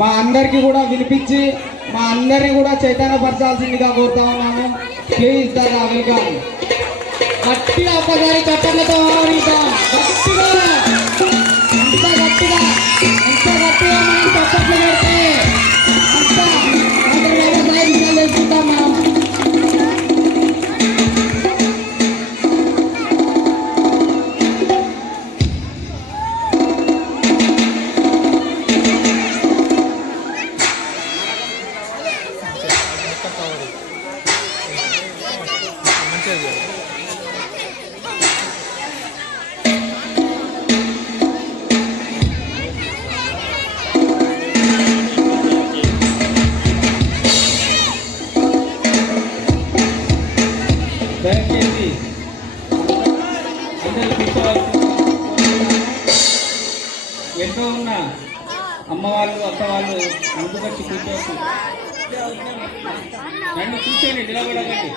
మా అందరికీ కూడా వినిపించి మా అందరినీ కూడా చైతన్యపరచాల్సిందిగా కోరుతా ఉన్నాము. Please Dada welcome. గట్టిగా ఒక్కసారి చప్పట్లతో ఆహ్వానిద్దాం. గట్టిగా అంత గట్టిగా మనం చప్పట్లు పెడితే అంత వ్యవసాయ విషయాలు తెలుసుకుంటాం మనం. దయచేసి అందరూ తీసుకోవాల్సి ఎంతో ఉన్న అమ్మవాళ్ళు అత్తవాళ్ళు ముందుకొచ్చి కూర్చోవచ్చు. నన్ను కూర్చొని నిలబడకండి.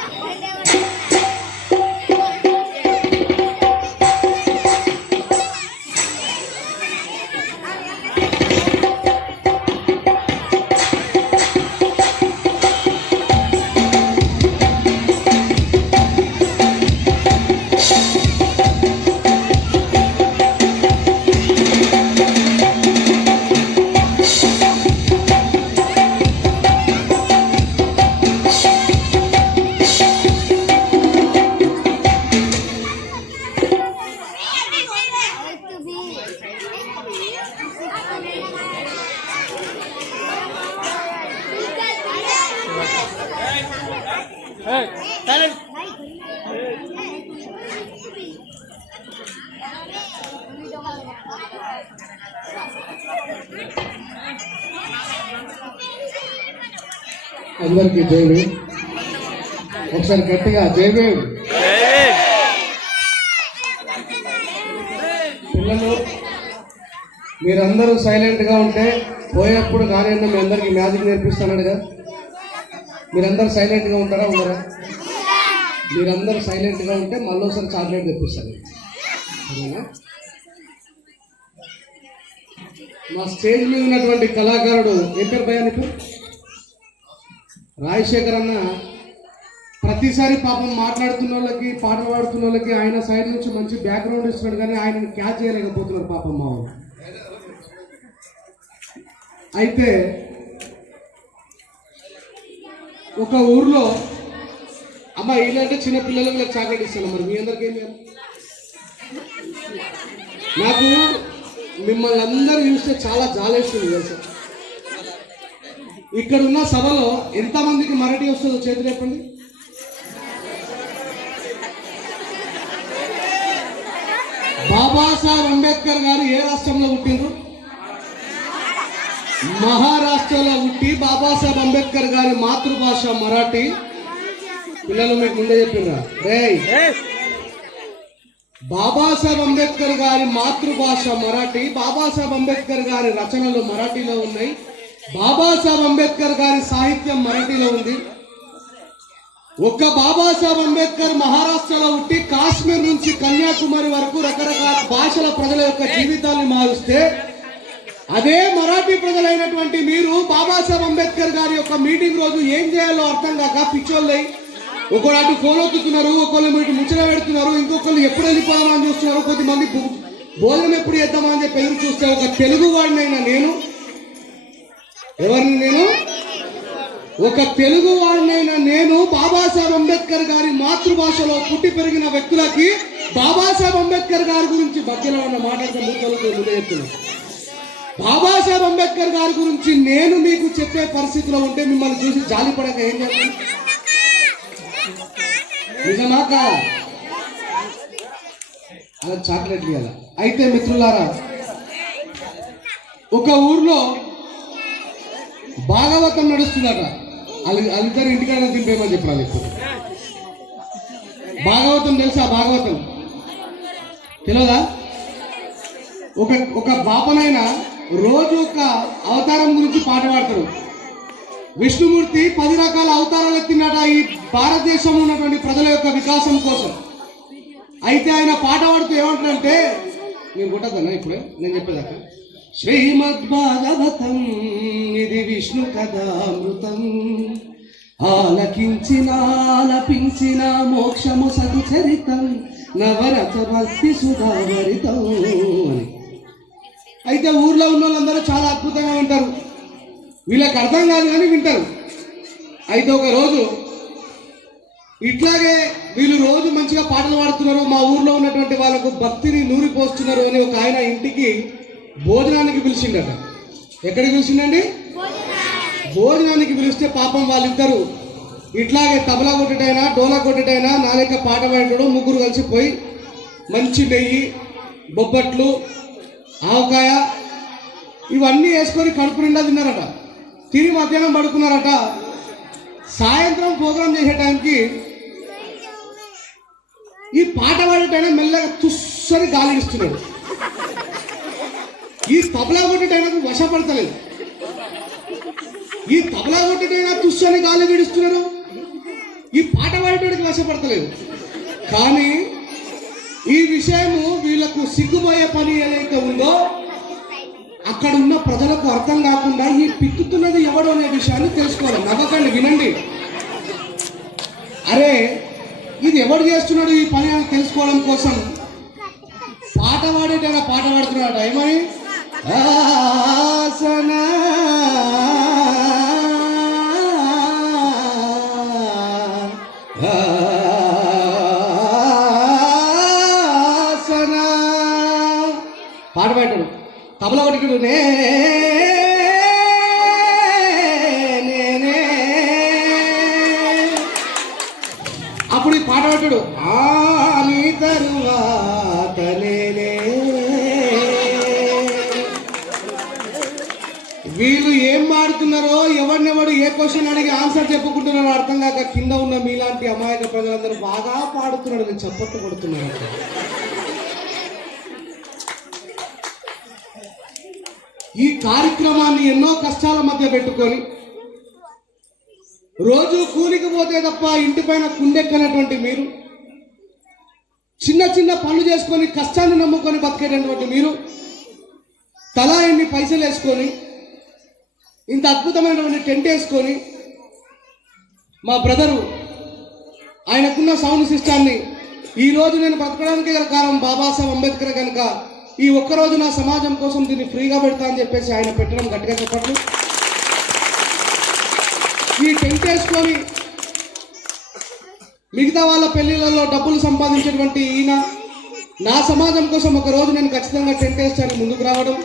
అందరికీ జైవేవ్. ఒకసారి గట్టిగా జైవేవ్. పిల్లలు మీరందరూ సైలెంట్గా ఉంటే పోయేప్పుడు కానీ మీ అందరికీ మ్యాజిక్ నేర్పిస్తానడుగా. మీరందరూ సైలెంట్గా ఉంటారా ఉండరా? మీరందరూ సైలెంట్గా ఉంటే మళ్ళీసారి చాక్లెట్ తెప్పిస్తాను. సరేనా? మా స్టేజ్ మీద ఉన్నటువంటి కళాకారుడు ఏం పేరు భయానికి రాజశేఖర్ అన్న ప్రతిసారి పాపం మాట్లాడుతున్న వాళ్ళకి పాట పాడుతున్న వాళ్ళకి ఆయన సైడ్ నుంచి మంచి బ్యాక్గ్రౌండ్ ఇస్తున్నాడు, కానీ ఆయన క్యాచ్ చేయలేకపోతున్నారు పాపం మా వాళ్ళు. అయితే ఒక ఊర్లో అమ్మ ఇలాంటి చిన్న పిల్లలకు చాక్లెట్ ఇస్తాను. మరి మీ అందరికీ ఏం చేయాలి? నాకు మిమ్మల్ని అందరూ చూస్తే చాలా జాలేస్తుంది తెలుసా. ఇక్కడ ఉన్న సభలో ఎంతమందికి మరాఠీ వస్తుందో చేతులు చెప్పండి. బాబాసాహెబ్ అంబేద్కర్ గారు ఏ రాష్ట్రంలో పుట్టిండ్రు? మహారాష్ట్రలో పుట్టి బాబాసాహెబ్ అంబేద్కర్ గారి మాతృభాష మరాఠీ. పిల్లలు మీకు ముందే చెప్పిండ్రా రేయ్? బాబాసాహెబ్ అంబేద్కర్ గారి మాతృభాష మరాఠీ. బాబాసాహెబ్ అంబేద్కర్ గారి రచనలు మరాఠీలో ఉన్నాయి. బాబాసాహెబ్ అంబేద్కర్ గారి సాహిత్యం మరాఠీలో ఉంది. ఒక్క బాబాసాహెబ్ అంబేద్కర్ మహారాష్ట్రలో పుట్టి కాశ్మీర్ నుంచి కన్యాకుమారి వరకు రకరకాల భాషల ప్రజల యొక్క జీవితాన్ని మారుస్తే, అదే మరాఠీ ప్రజలైనటువంటి మీరు బాబాసాహెబ్ అంబేద్కర్ గారి యొక్క మీటింగ్ రోజు ఏం చేయాలో అర్థం కాక పిచ్చోళ్ళై ఒకళ్ళు అటు ఫోన్ ఒత్తుతున్నారు, ఒకళ్ళు మీరు ముచ్చట పెడుతున్నారు, ఇంకొకళ్ళు ఎప్పుడు వెళ్ళిపోదామని చూస్తున్నారు, కొద్దిమంది భోజనం ఎప్పుడు చేద్దామని చెప్పి ఎదురు చూస్తే, ఒక తెలుగు వాడినైనా నేను ఎవరిని నేను ఒక తెలుగు వాడినైనా నేను బాబాసాహెబ్ అంబేద్కర్ గారి మాతృభాషలో పుట్టి పెరిగిన వ్యక్తులకి బాబాసాహెబ్ అంబేద్కర్ గారి గురించి మధ్యలో ఉన్న మాట్లాడితే ముందే చెప్తున్నాను. బాబాసాహెబ్ అంబేద్కర్ గారి గురించి నేను మీకు చెప్పే పరిస్థితిలో ఉంటే మిమ్మల్ని చూసి జాలిపడక ఏం చేస్తాను? నిజమా కాదా? అలా చాక్లెట్ ఇవ్వాల. అయితే మిత్రులారా, ఒక ఊర్లో భాగవతం నడుస్తుందట. వాళ్ళిద్దరు ఇంటికైనా తింపేమని చెప్పాలి. ఇప్పుడు భాగవతం తెలుసా? భాగవతం తెలియదా? ఒక బాపనైనా రోజు ఒక అవతారం గురించి పాట పాడతాడు. విష్ణుమూర్తి 10 రకాల అవతారాలు ఎత్తినట ఈ భారతదేశంలో ఉన్నటువంటి ప్రజల యొక్క వికాసం కోసం. అయితే ఆయన పాట పాడుతూ ఏమంటాడంటే, నేను కొట్టద్దన్నా ఇప్పుడే నేను చెప్పేదాకా, శ్రీమద్భాగవతం ఇది విష్ణు కథామృతం. ఆలకించిన మోక్షము సతు చరితం నవరత భక్తి సుధావరితం అని. అయితే ఊర్లో ఉన్న వాళ్ళందరూ చాలా అద్భుతంగా వింటారు, వీళ్ళకి అర్థం కాదు కానీ వింటారు. అయితే ఒక రోజు ఇట్లాగే వీళ్ళు రోజు మంచిగా పాటలు పాడుతున్నారు, మా ఊర్లో ఉన్నటువంటి వాళ్ళకు భక్తిని నూరిపోస్తున్నారు అని ఒక ఆయన ఇంటికి భోజనానికి పిలిచిండట. ఎక్కడికి పిలిచిండండి? భోజనానికి పిలిస్తే పాపం వాళ్ళిద్దరు ఇట్లాగే తబలా కొట్టటైనా డోలా కొట్టటైనా నా లెక్క పాట పాడటం ముగ్గురు కలిసిపోయి మంచి నెయ్యి, బొబ్బట్లు, ఆవకాయ ఇవన్నీ వేసుకొని కడుపు నిండా తిన్నారట. తిని మధ్యాహ్నం పడుకున్నారట. సాయంత్రం ప్రోగ్రాం చేసే టైంకి ఈ పాట పాడేటైనా మెల్లగా తుస్సని గాలి ఇస్తున్నాడు. ఈ తబలా కొట్టేటైనా వశపడతలేదు. ఈ తబలా కొట్టేటైనా తుస్సని గాలి వీడిస్తున్నారు, ఈ పాట పాడేటానికి వశపడతలేదు. కానీ ఈ విషయము వీళ్ళకు సిగ్గుపోయే పని ఏదైతే ఉందో అక్కడ ఉన్న ప్రజలకు అర్థం కాకుండా ఈ పిక్కుతున్నది ఎవడు అనే విషయాన్ని తెలుసుకోవాలి. నవ్వకండి, వినండి. అరే ఇది ఎవడు చేస్తున్నాడు ఈ పని అని తెలుసుకోవడం కోసం పాట పాడేటైనా పాట పాడుతున్నాడు. ఏమని? ఆసనా పాట పాడాడు, తబలా కొట్టుకుడు నే అప్పుడు ఈ పాట పాడాడు ఆని తరువాత నేనే. వీళ్ళు ఏం పాడుతున్నారో ఎవరినెవడు ఏ క్వశ్చన్ అడిగి ఆన్సర్ చెప్పుకుంటున్నారో అర్థం కాక కింద ఉన్న మీలాంటి అమాయక ప్రజలందరూ బాగా పాడుతున్నాడు, నేను చప్పట్లు కొడుతున్నాను. ఈ కార్యక్రమాన్ని ఎన్నో కష్టాల మధ్య పెట్టుకొని రోజు కూలికి పోతే తప్ప ఇంటిపైన కుండెక్కనటువంటి మీరు, చిన్న చిన్న పనులు చేసుకొని కష్టాన్ని నమ్ముకొని బతికేటటువంటి మీరు తలా ఎన్ని పైసలు వేసుకొని ఇంత అద్భుతమైనటువంటి టెంట్ వేసుకొని మా బ్రదరు ఆయనకున్న సౌండ్ సిస్టాన్ని ఈరోజు నేను బతకడానికి గల కారణం బాబాసాహెబ్ అంబేద్కర్ కనుక ఈ ఒక్కరోజు నా సమాజం కోసం దీన్ని ఫ్రీగా పెడతా అని చెప్పేసి ఆయన పెట్టడం గట్టిగా చెప్పట్లు. ఈ టెంట్ వేసుకొని మిగతా వాళ్ళ పెళ్లిళ్ళలో డబ్బులు సంపాదించేటువంటి ఈయన నా సమాజం కోసం ఒకరోజు నేను ఖచ్చితంగా టెంట్ వేస్తాను ముందుకు రావడం.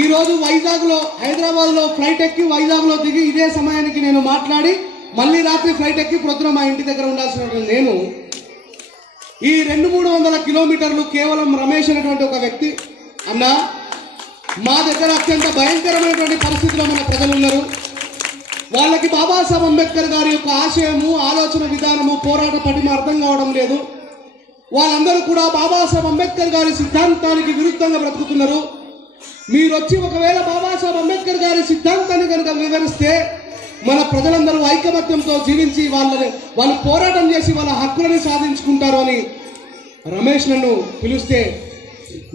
ఈరోజు వైజాగ్లో, హైదరాబాద్లో ఫ్లైట్ ఎక్కి వైజాగ్లో దిగి ఇదే సమయానికి నేను మాట్లాడి మళ్ళీ రాత్రి ఫ్లైట్ ఎక్కి ప్రొద్దున మా ఇంటి దగ్గర ఉండాల్సినటువంటి నేను ఈ 200-300 కిలోమీటర్లు కేవలం రమేష్ అనేటువంటి ఒక వ్యక్తి అన్న మా దగ్గర అత్యంత భయంకరమైనటువంటి పరిస్థితిలో మన ప్రజలు ఉన్నారు. వాళ్ళకి బాబాసాహెబ్ అంబేద్కర్ గారి యొక్క ఆశయము, ఆలోచన విధానము, పోరాట పటిమ అర్థం కావడం లేదు. వాళ్ళందరూ కూడా బాబాసాహెబ్ అంబేద్కర్ గారి సిద్ధాంతానికి విరుద్ధంగా బ్రతుకుతున్నారు. మీరు వచ్చి ఒకవేళ బాబాసాహెబ్ అంబేద్కర్ గారి సిద్ధాంతాన్ని కనుక వివరిస్తే మన ప్రజలందరూ ఐకమత్యంతో జీవించి వాళ్ళు పోరాటం చేసి వాళ్ళ హక్కులని సాధించుకుంటారు అని రమేష్ నన్ను పిలిస్తే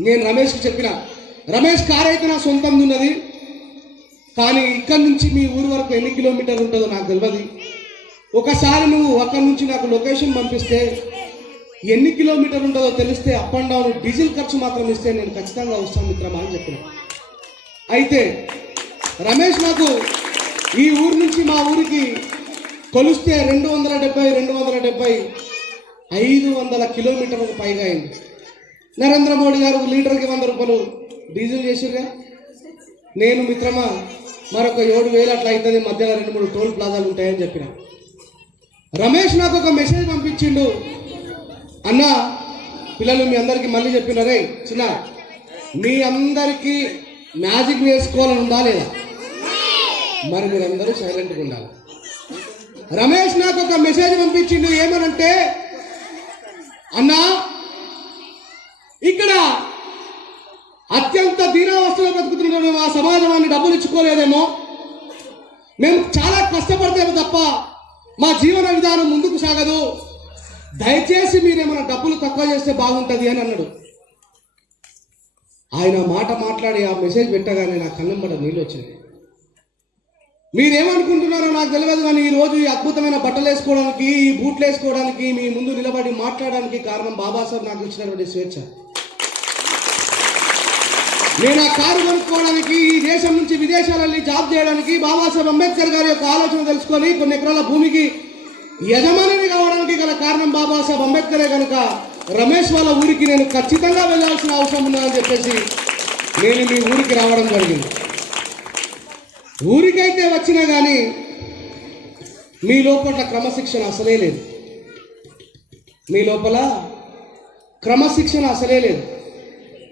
నేను రమేష్కి చెప్పిన, రమేష్ కార్ అయితే నా సొంతం ఉన్నది, కానీ ఇక్కడి నుంచి మీ ఊరు వరకు ఎన్ని కిలోమీటర్లు ఉంటుందో నాకు తెలియదు. ఒకసారి నువ్వు అక్కడి నుంచి నాకు లొకేషన్ పంపిస్తే ఎన్ని కిలోమీటర్లు ఉంటుందో తెలిస్తే అప్ అండ్ డౌన్ డీజిల్ ఖర్చు మాత్రం ఇస్తే నేను ఖచ్చితంగా వస్తాను మిత్రమా అని చెప్పిన. అయితే రమేష్ నాకు ఈ ఊరు నుంచి మా ఊరికి కొలిస్తే 270 500 కిలోమీటర్లకు పైగా అయింది. నరేంద్ర మోడీ గారు లీటర్కి 100 రూపాయలు డీజిల్ చేసిరుగా. నేను మిత్రమా మరొక 7,000 అట్లా అవుతుంది, మధ్యలో 2-3 టోల్ ప్లాజాలు ఉంటాయని చెప్పిన. రమేష్ నాకు ఒక మెసేజ్ పంపించిండు, అన్న పిల్లలు మీ అందరికీ మళ్ళీ చెప్పినారే చిన్న మీ అందరికీ మ్యాజిక్ వేసుకోవాలని ఉందా లేదా? మరి మీరందరూ సైలెంట్గా ఉండాలి. రమేష్ నాకు ఒక మెసేజ్ పంపించిండు, ఏమనంటే అన్నా ఇక్కడ అత్యంత దీనావస్థలో బతుకుతున్న మా సమాజాన్ని డబ్బులు ఇచ్చుకోలేదేమో, మేము చాలా కష్టపడతాము తప్ప మా జీవన విధానం ముందుకు సాగదు, దయచేసి మీరేమైనా డబ్బులు తక్కువ చేస్తే బాగుంటుంది అని అన్నాడు. ఆయన మాట మాట్లాడి ఆ మెసేజ్ పెట్టగానే నా కళ్ళెంబడ నీళ్ళు వచ్చినాయి. మీరేమనుకుంటున్నారో నాకు తెలియదు, కానీ ఈరోజు ఈ అద్భుతమైన బట్టలు వేసుకోవడానికి, ఈ బూట్లు వేసుకోవడానికి, మీ ముందు నిలబడి మాట్లాడడానికి కారణం బాబాసాహెబ్ నాకు ఇచ్చినటువంటి స్వేచ్ఛ. నేను ఆ కారు కొనుక్కోవడానికి, ఈ దేశం నుంచి విదేశాలలో జాబ్ చేయడానికి, బాబాసాహెబ్ అంబేద్కర్ గారి యొక్క ఆలోచన తెలుసుకొని కొన్ని ఎకరాల భూమికి యజమానిని కావడానికి గల కారణం బాబాసాహెబ్ అంబేద్కరే కనుక రమేష్ వాళ్ళ ఊరికి నేను ఖచ్చితంగా వెళ్ళాల్సిన అవసరం ఉన్నదని చెప్పేసి నేను మీ ఊరికి రావడం జరిగింది. ఊరికైతే వచ్చినా కానీ మీ లోపల క్రమశిక్షణ అసలే లేదు. మీ లోపల క్రమశిక్షణ అసలే లేదు.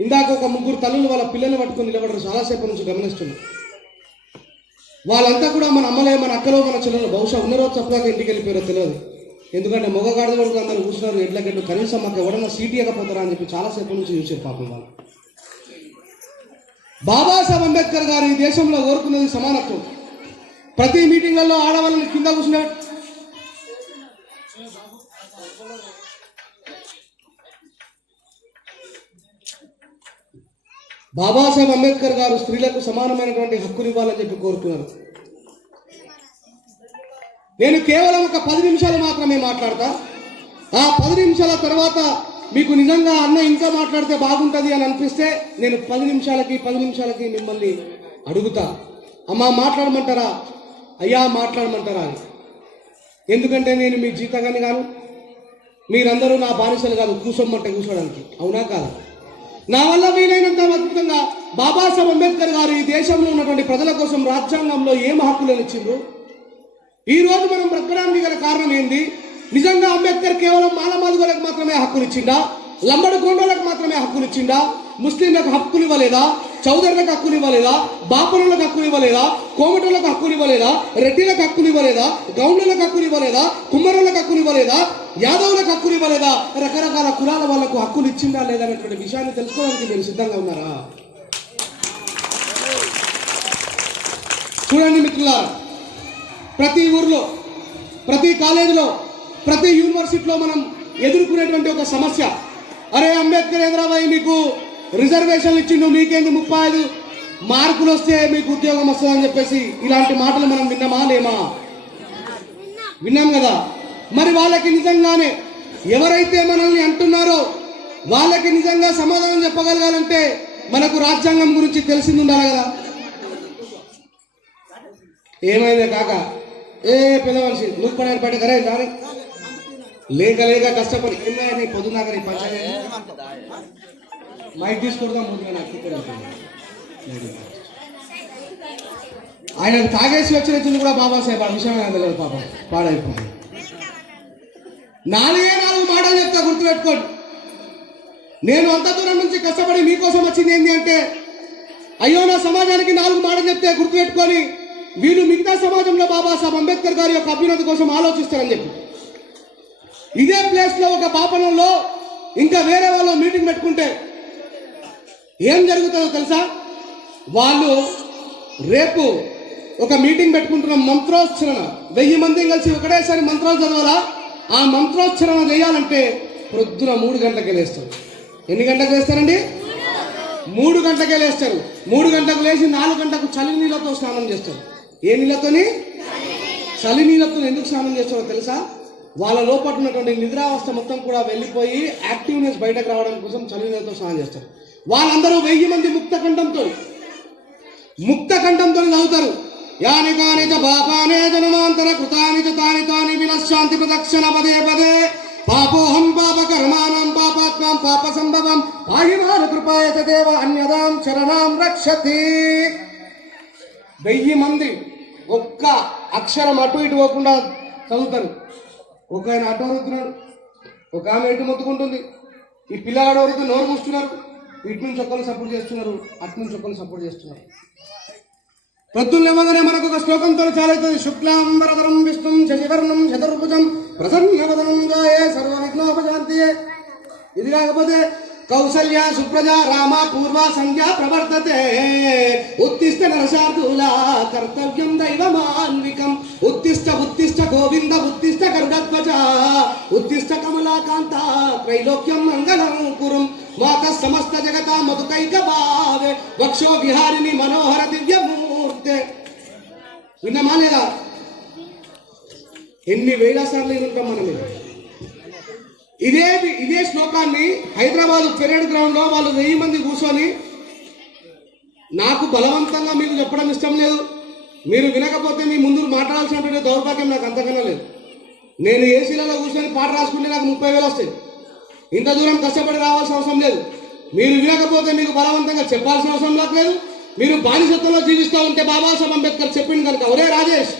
ఇందాక ఒక ముగ్గురు తల్లులు వాళ్ళ పిల్లల్ని పట్టుకొని నిలబడరు, చాలాసేపు నుంచి గమనిస్తున్నాం. వాళ్ళంతా కూడా మన అమ్మలే, మన అక్కలో, మన చెల్లెలు. బహుశా ఉన్న రోజు చప్పదాకా ఇంటికి వెళ్ళిపోయారో తెలియదు. ఎందుకంటే మొగగాడిద వరకు అందరూ కూర్చున్నారు ఎడ్లగడ్డు, కనీసం మాకు ఎవడన్నా సీట్ ఇవ్వకపోతారా అని చెప్పి చాలాసేపు నుంచి చూసారు పాపం వాళ్ళు. బాబాసాహెబ్ అంబేద్కర్ గారు ఈ దేశంలో కోరుకున్నది సమానత్వం. ప్రతి మీటింగ్లలో ఆడవాళ్ళని కింద కూర్చున్నాడు. బాబాసాహెబ్ అంబేద్కర్ గారు స్త్రీలకు సమానమైనటువంటి హక్కులు ఇవ్వాలని చెప్పి కోరుకున్నారు. నేను కేవలం ఒక 10 నిమిషాలు మాత్రమే మాట్లాడతా. ఆ 10 నిమిషాల తర్వాత మీకు నిజంగా అన్న ఇంకా మాట్లాడితే బాగుంటుంది అని అనిపిస్తే నేను 10 నిమిషాలకి మిమ్మల్ని అడుగుతా, అమ్మా మాట్లాడమంటారా, అయ్యా మాట్లాడమంటారా అని. ఎందుకంటే నేను మీ జీతగాని కాను, మీరందరూ నా బానిసలు కాదు కూర్చోమంటే కూర్చోడానికి. అవునా కాదా? నా వల్ల వీలైనంత అద్భుతంగా బాబాసాహెబ్ అంబేద్కర్ గారు ఈ దేశంలో ఉన్నటువంటి ప్రజల కోసం రాజ్యాంగంలో ఏం హక్కులను ఇచ్చిండ్రు, ఈ రోజు మనం బ్రతకడానికి గల కారణం ఏంది? నిజంగా అంబేద్కర్ కేవలం మాలమాదిగోలకు మాత్రమే హక్కులు ఇచ్చిండా? లంబడి గోండోలకు మాత్రమే హక్కులు ఇచ్చిండా? ముస్లింలకు హక్కులు ఇవ్వలేదా? చౌదరులకు హక్కులు ఇవ్వలేదా? బాపనులకు హక్కులు ఇవ్వలేదా? కోమటోళ్ళకు హక్కులు ఇవ్వలేదా? రెడ్డిలకు హక్కులు ఇవ్వలేదా? గౌండ్లకు హక్కులు ఇవ్వలేదా? కుమ్మరులకు హక్కులు ఇవ్వలేదా? యాదవులకు హక్కులు ఇవ్వలేదా? రకరకాల కులాల వాళ్ళకు హక్కులు ఇచ్చిందా లేదా అనేటువంటి విషయాన్ని తెలుసుకోవడానికి మీరు సిద్ధంగా ఉన్నారా? చూడండి మిత్రులారా, ప్రతి ఊర్లో, ప్రతి కాలేజీలో, ప్రతి యూనివర్సిటీలో మనం ఎదుర్కొనేటువంటి ఒక సమస్య, అరే అంబేద్కర్ హైదరాబాద్ మీకు రిజర్వేషన్లు ఇచ్చిండు, మీకేంది 35 మార్కులు వస్తే మీకు ఉద్యోగం వస్తుందని చెప్పేసి ఇలాంటి మాటలు మనం విన్నామా లేమా? విన్నాం కదా. మరి వాళ్ళకి నిజంగానే ఎవరైతే మనల్ని అంటున్నారో వాళ్ళకి నిజంగా సమాధానం చెప్పగలగాలంటే మనకు రాజ్యాంగం గురించి తెలిసింది ఉండాలి కదా. ఏమైంది కాక, ఏ పెద్ద మనిషి నువ్వు పడే బయట కరే దాని లేక కష్టపడి ఏమైనా నీ పొద్దున్నాక నీ పంచాయతీ మైక్ తీసుకుంటాం ముందుగా నాకు ఆయన తాగేసి వచ్చిన కూడా బాబాసాహెబ్ ఆ విషయం తెలియదు పాపం, పాడైపోయింది. 4 మాటలు చెప్తా, గుర్తుపెట్టుకోండి. నేను అంత దూరం నుంచి కష్టపడి మీకోసం వచ్చింది ఏంటి అంటే, అయ్యో నా సమాజానికి 4 మాటలు చెప్తే గుర్తుపెట్టుకొని వీళ్ళు మిగతా సమాజంలో బాబాసాహెబ్ అంబేద్కర్ గారి యొక్క అభ్యున్నతి కోసం ఆలోచిస్తారని చెప్పి. ఇదే ప్లేస్లో ఒక పాపనంలో ఇంకా వేరే వాళ్ళు మీటింగ్ పెట్టుకుంటే ఏం జరుగుతుందో తెలుసా? వాళ్ళు రేపు ఒక మీటింగ్ పెట్టుకుంటున్న మంత్రోచ్చరణ, 1000 మంది కలిసి ఒకటేసారి మంత్రాలు చదవాలా? ఆ మంత్రోచ్చరణ చేయాలంటే ప్రొద్దున 3 గంటలకే లేస్తారు. ఎన్ని గంటలకు లేస్తారండి? 3 గంటలకే లేస్తారు. 3 గంటలకు లేచి 4 గంటలకు చలి నీళ్ళతో స్నానం చేస్తారు. ఏ నీళ్ళతోని? చలి నీళ్ళతో. ఎందుకు స్నానం చేస్తారో తెలుసా? వాళ్ళ లోపల ఉన్నటువంటి నిద్రావస్థ మొత్తం కూడా వెళ్ళిపోయి యాక్టివ్నెస్ బయటకు రావడం కోసం చలి నీళ్ళతో స్నానం చేస్తారు. వాళ్ళందరూ 1000 మంది ముక్త కంఠంతో చదువుతారు. యాని కాని చ పాపానే జనమాంతర కృతాని చ తాని వినశ్శాంతి ప్రదక్షిణ పదే పదే పాపోహం పాప కర్మాణం పాపాత్మం పాప సంభవం పాహిమాన కృపాయత దేవ అన్యదాం శరణాం రక్షతి. 1000 మంది ఒక్క అక్షరం అటు ఇటు పోకుండా చదువుతారు. ఒక ఆయన అటు వరుతున్నాడు, ఒక ఆమె ఇటు మొత్తుకుంటుంది, ఈ పిల్లగాడు వరకు నోరు కూస్తున్నారు, ఇటు నుంచి ఒక్కరు సపోర్ట్ చేస్తున్నారు, అటు నుంచి ఒక్కరు సపోర్ట్ చేస్తున్నారు. పొద్దున్న లేవగానే మనకు ఒక శ్లోకంతో చాలవుతుంది. శుక్లాంబరధరం విష్ణుం శశివర్ణం చతుర్భుజం ప్రసన్నవదనం జాయే సర్వ విఘ్నోపశాంతియే. ఇది కాకపోతే కౌసల్య సుప్రజ రామ పూర్వ సంధ్యా ప్రవర్తతే. ఉత్తిష్ట నరశార్దూల కర్తవ్యం దైవమాన్వికం. ఉత్తిష్ట గోవింద ఉత్తిష్ట గరుడధ్వజ ఉత్తిష్ట కమలాకాంత త్రైలోక్యం మంగళం కురుం. మాత సమస్త జగత మధుకైక భావే వక్షో విహారిణి మనోహర దివ్యమూర్తే. విన్నామా లేదా? ఎన్ని వేల సార్లు వింటాం మనం. ఇదే శ్లోకాన్ని హైదరాబాద్ పెరేడ్ గ్రౌండ్ లో వాళ్ళు 1000 మంది కూర్చొని, నాకు బలవంతంగా మీకు చెప్పడం ఇష్టం లేదు, మీరు వినకపోతే మీ ముందు మాట్లాడాల్సినటువంటి దౌర్భాగ్యం నాకు అంతకన్నా లేదు. నేను ఏసీలలో కూర్చొని పాట రాసుకుంటే నాకు 30,000 వస్తాయి. ఇంత దూరం కష్టపడి రావాల్సిన అవసరం లేదు. మీరు వినకపోతే మీకు బలవంతంగా చెప్పాల్సిన అవసరం నాకు లేదు. మీరు బానిసత్వంలో జీవిస్తూ ఉంటే బాబాసాహెబ్ అంబేద్కర్ చెప్పింది కనుక, ఒరే రాజేష్,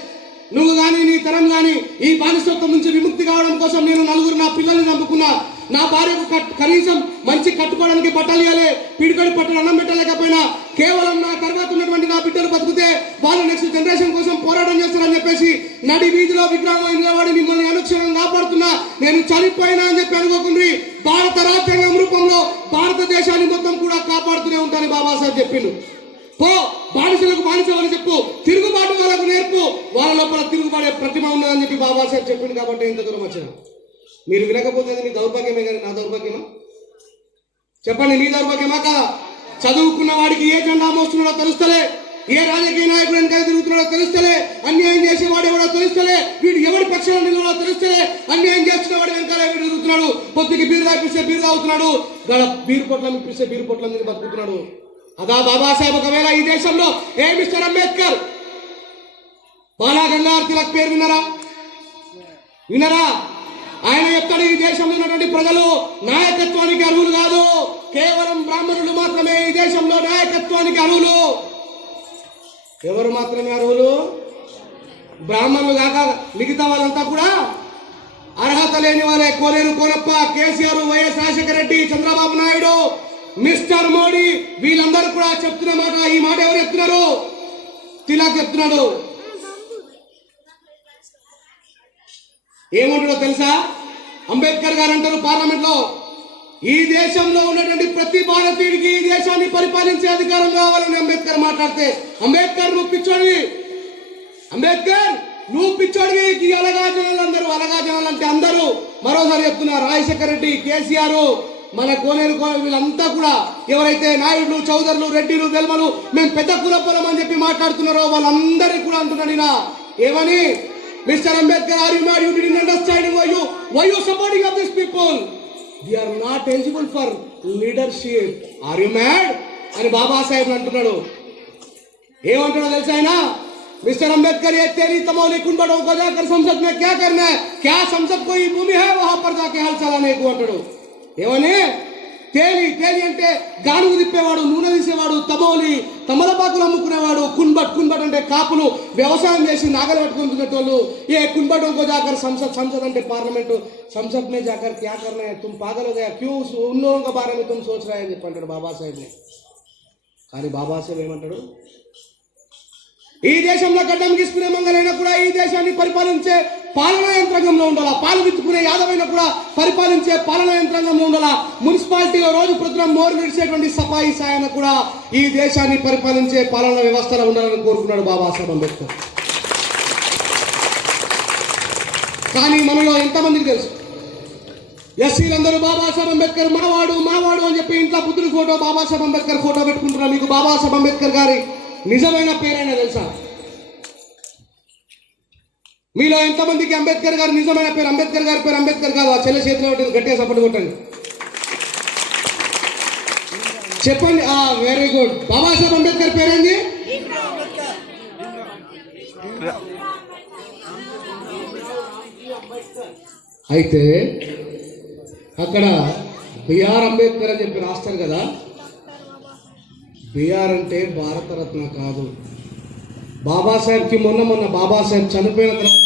నువ్వు కానీ నీ తరం కానీ ఈ బానిసత్వం నుంచి విముక్తి కావడం కోసం నేను 4 నా పిల్లల్ని చంపుకున్నా, నా భార్యకు కనీసం మంచి కట్టుకోవడానికి బట్టలు ఇవ్వాలి, పిడికడి పట్టలు అన్నం పెట్టలేకపోయినా కేవలం నా తర్వాత ఉన్నటువంటి నా బిడ్డలు బతుకుతే వాళ్ళు నెక్స్ట్ జనరేషన్ కోసం పోరాటం చేస్తారని చెప్పేసి నడి వీధిలో విగ్రహం నిలబడి మిమ్మల్ని అనుక్షణం కాపాడుతున్నా, నేను చనిపోయినా అని చెప్పి అనుకోకుండా భారత రాజ్యాంగం రూపంలో భారతదేశాన్ని మొత్తం కూడా కాపాడుతూనే ఉంటానని బాబాసాహెబ్ చెప్పిండు. పో, బానిసలకు బానిసమని చెప్పు, తిరుగుబాటు వాళ్ళకు నేర్పు, వాళ్ళ లోపల తిరుగుబాటే ప్రతిమ ఉన్నదని చెప్పి బాబాసాహెబ్ చెప్పింది. కాబట్టి ఇంత దూరం వచ్చిన మీరు వినకపోతే మీ దౌర్భాగ్యమే కానీ నా దౌర్భాగ్యమా? చెప్పండి, నీ దౌర్భాగ్యమా కాదా? చదువుకున్న వాడికి ఏ జెండా మోస్తున్నాడో తెలుస్తలే, ఏ రాజకీయ నాయకుడు వెనకాల తిరుగుతున్నాడో తెలుస్తలే, అన్యాయం చేసేవాడు ఎవడో తెలుస్తలే, వీడు ఎవరి పక్షాన నిలవడో తెలుస్తలే, అన్యాయం చేస్తున్న వాడు వెనకాల వీడు తిరుగుతున్నాడు, పొద్దుకి బీరు తాగిపిస్తే బీరు తాగుతున్నాడు, బీరు పొట్లం ఇప్పిస్తే బీరు పొట్లం మీద బతుకుతున్నాడు. అదా బాబాసాహెబ్ ఒకవేళ ఈ దేశంలో ఏ మిస్టర్ అంబేద్కర్ బాలా గంగాధర్ తిలక్ పేరు వినరా? ఆయన చెప్తాడు, ఈ దేశంలో ఉన్నటువంటి ప్రజలు నాయకత్వానికి అర్హులు కాదు, కేవలం బ్రాహ్మణులు మాత్రమే ఈ దేశంలో నాయకత్వానికి అర్హులు. ఎవరు మాత్రమే అర్హులు? బ్రాహ్మణులు కాక మిగతా వాళ్ళంతా కూడా అర్హత లేని వాళ్ళే. కోనేరు కోనప్ప, కేసీఆర్, వైఎస్ రాజశేఖర రెడ్డి, చంద్రబాబు నాయుడు, మిస్టర్ మోడీ, వీళ్ళందరూ కూడా చెప్తున్న మాట. ఈ మాట ఎవరు చెప్తున్నారు? తిలక్ చెప్తున్నాడు. ఏమంటాడో తెలుసా? అంబేద్కర్ గారు అంటారు పార్లమెంట్ లో, ఈ దేశంలో ఉన్నటువంటి ప్రతి భారతీయుడికి ఈ దేశాన్ని పరిపాలించే అధికారం కావాలని అంబేద్కర్ మాట్లాడితే, అంబేద్కర్ నువ్వు పిచ్చోడివి, అంబేద్కర్ నువ్వు పిచ్చోడివి, ఈ అలగా జనాలందరూ, అలగా జనాలంటే అందరూ, మరోసారి చెప్తున్నారు, రాజశేఖర రెడ్డి, కేసీఆర్, మన కోనేరు వీళ్ళంతా కూడా ఎవరైతే నాయుడులు, చౌదరులు, రెడ్డిలు, వెల్మలు, మేము పెద్ద కులపలం అని చెప్పి మాట్లాడుతున్నారో వాళ్ళందరికీ కూడా అంటున్నాడు ఏమని, mister Ambedkar, are you mad? You didn't understand why you supporting of these people? They are not eligible for leadership. Are you mad? అని బాబాసాహెబ్ అంటున్నాడు. ఏమంటున్నాడో తెలుసా ఆయన? मिस्टर अंबेडकर, ये तेरी तमौली कुंबड़ों को जाकर संसद में क्या करना है? क्या संसद कोई भूमि है वहां पर जाके हल चलाने को अंटाడు. ఏమని? తేలి అంటే గానుగు తిప్పేవాడు, నూనె తీసేవాడు, తమలపాకులు అమ్ముకునేవాడు, కుంబట్ అంటే కాపులు, వ్యవసాయం చేసి నాగలు పట్టుకుని తినేటోళ్ళు. ఏ కుంబటం को जाकर संसद అంటే పార్లమెంట్, संसद में जाकर क्या करना है? तुम पागल हो गया, क्यों उन लोगों के बारे में तुम सोच रहे हैं అని చెప్పి అంటాడు బాబాసాహెబ్. కానీ బాబాసాహెబ్ ఏమంటాడు? ఈ దేశంలో గడ్డం గీసుకునే మంగళైనా కూడా ఈ దేశాన్ని పరిపాలించే పాలనా యంత్రాంగంలో ఉండాలా, పాలు విత్తుకునే యాదవైనా కూడా పరిపాలించే పాలనా యంత్రాంగంలో ఉండాలా, మున్సిపాలిటీలో రోజు ప్రొద్దున మోరు విడిచేటువంటి సఫాయి సాయన కూడా ఈ దేశాన్ని పరిపాలించే పాలనా వ్యవస్థలో ఉండాలని కోరుకున్నాడు బాబాసాహెబ్ అంబేద్కర్. కానీ మనలో ఎంతమందికి తెలుసు? ఎస్సీలందరూ బాబాసాహెబ్ అంబేద్కర్ మావాడు అని చెప్పి ఇంట్లో బుద్ధుడి ఫోటో, బాబాసాహెబ్ అంబేద్కర్ ఫోటో పెట్టుకుంటున్నారు. మీకు బాబాసాహెబ్ అంబేద్కర్ గారి నిజమైన పేరైనా తెలుసా? మీలో ఎంతమందికి అంబేద్కర్ గారి నిజమైన పేరు? అంబేద్కర్ గారి పేరు అంబేద్కర్ కాదు. ఆ చెల్లె చేతిలో ఉంటుంది, గట్టిగా సపోర్ట్ కొట్టండి, చెప్పండి. Very good. బాబాసాహెబ్ అంబేద్కర్ పేరేంది? అయితే అక్కడ బిఆర్ అంబేద్కర్ అని చెప్పి రాస్తారు కదా. బిఆర్ అంటే భారతరత్న కాదు. బాబాసాహెబ్కి మొన్న బాబాసాహెబ్ చనిపోయిన తర్వాత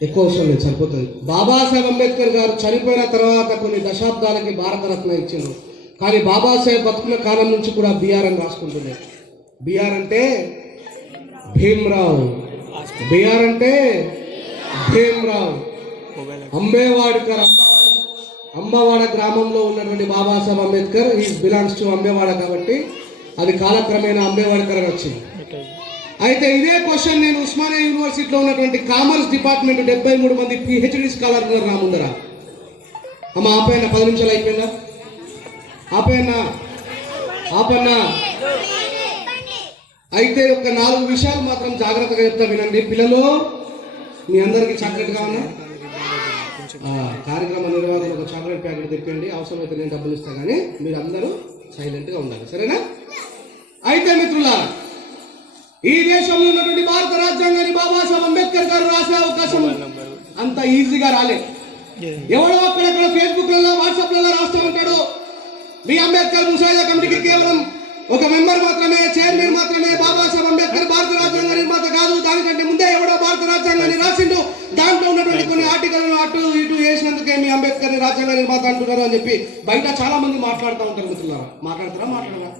ఎక్కువ అవసరం లేదు, సరిపోతుంది. బాబాసాహెబ్ అంబేద్కర్ గారు చనిపోయిన తర్వాత కొన్ని దశాబ్దాలకి భారతరత్న ఇచ్చింది. కానీ బాబాసాహెబ్ బతుకున్న కాలం నుంచి కూడా బిఆర్ అని రాసుకుంటుంది. బిఆర్ అంటే భీమ్రావ్, బిఆర్ అంటే భీమ్రావ్. అంబేవాడ గ్రామంలో ఉన్నటువంటి బాబాసాహెబ్ అంబేద్కర్ బిలాంగ్స్ టు అంబేవాడ కాబట్టి అది కాలక్రమేణా అంబేవాడ్కర్ అని వచ్చింది. అయితే ఇదే క్వశ్చన్ నేను ఉస్మానియా యూనివర్సిటీలో ఉన్నటువంటి కామర్స్ డిపార్ట్మెంట్ 73 మంది PhD స్కాలర్ ఉన్నారు నా ముందర. అమ్మ ఆపైన 10 నిమిషాలు అయిపోయిందా? ఆపేనా ఆపన్నా. అయితే ఒక 4 విషయాలు మాత్రం జాగ్రత్తగా చెప్తా వినండి పిల్లలు. మీ అందరికి చాక్లెట్ కావాలా? కార్యక్రమ నిర్వాహకులు ఒక చాక్లెట్ ప్యాకెట్ తెప్పండి, అవసరమైతే నేను డబ్బులు ఇస్తాను, కానీ మీరు అందరూ సైలెంట్గా ఉండాలి, సరేనా? అయితే మిత్రులారా, ఈ దేశంలో ఉన్నటువంటి భారత రాజ్యాంగాన్ని బాబాసాహెబ్ అంబేద్కర్ గారు రాసే అవకాశం అంత ఈజీగా రాలేదు. ఎవడో అక్కడక్కడ ఫేస్బుక్లలో వాట్సాప్లలో రాస్తూ ఉంటాడు, మీ అంబేద్కర్ ముసాయిదా కమిటీకి కేవలం ఒక మెంబర్ మాత్రమే, చైర్మన్ మాత్రమే, బాబాసాహెబ్ అంబేద్కర్ భారత రాజ్యాంగ నిర్మాత కాదు, దానికంటే ముందే ఎవడో భారత రాజ్యాంగాన్ని రాసిండు, దాంట్లో ఉన్నటువంటి కొన్ని ఆర్టికల్ను అటు ఇటు వేసినందుకే మీ అంబేద్కర్ రాజ్యాంగ నిర్మాత అంటున్నారు అని చెప్పి బయట చాలా మంది మాట్లాడుతూ ఉంటారు. మిత్రులారా, మాట్లాడరా?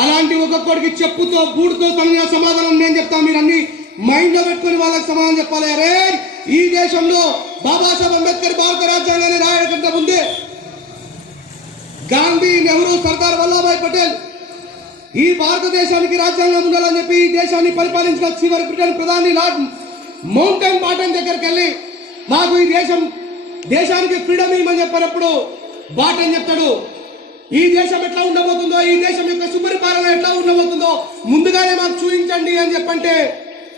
అలాంటి ఒక్కొక్కడికి చెప్పుతో బూడుతో తన సమాధానం నేను చెప్తాను, మీరు అన్ని మైండ్ లో పెట్టుకుని వాళ్ళకి సమాధానం చెప్పాలి. అరే, ఈ దేశంలో బాబాసాహెబ్ అంబేద్కర్ భారత రాజ్యాంగాన్ని రాయడంకంటే ముందే గాంధీ, నెహ్రూ, సర్దార్ వల్లభాయ్ పటేల్ ఈ భారతదేశానికి రాజ్యాంగం ఉండాలని చెప్పి ఈ దేశాన్ని పరిపాలించిన చివరి బ్రిటన్ ప్రధాని లార్డ్ మౌంటైన్ బాటన్ దగ్గరికి వెళ్ళి మాకు ఈ దేశానికి ఫ్రీడమ్ ఇవ్వమని చెప్పినప్పుడు బాటన్ చెప్తాడు, ఈ దేశం ఎట్లా ఉండబోతుందో, ఈ దేశం యొక్క సుపరిపాలన ఎట్లా ఉండబోతుందో ముందుగానే మాకు చూపించండి అని చెప్పంటే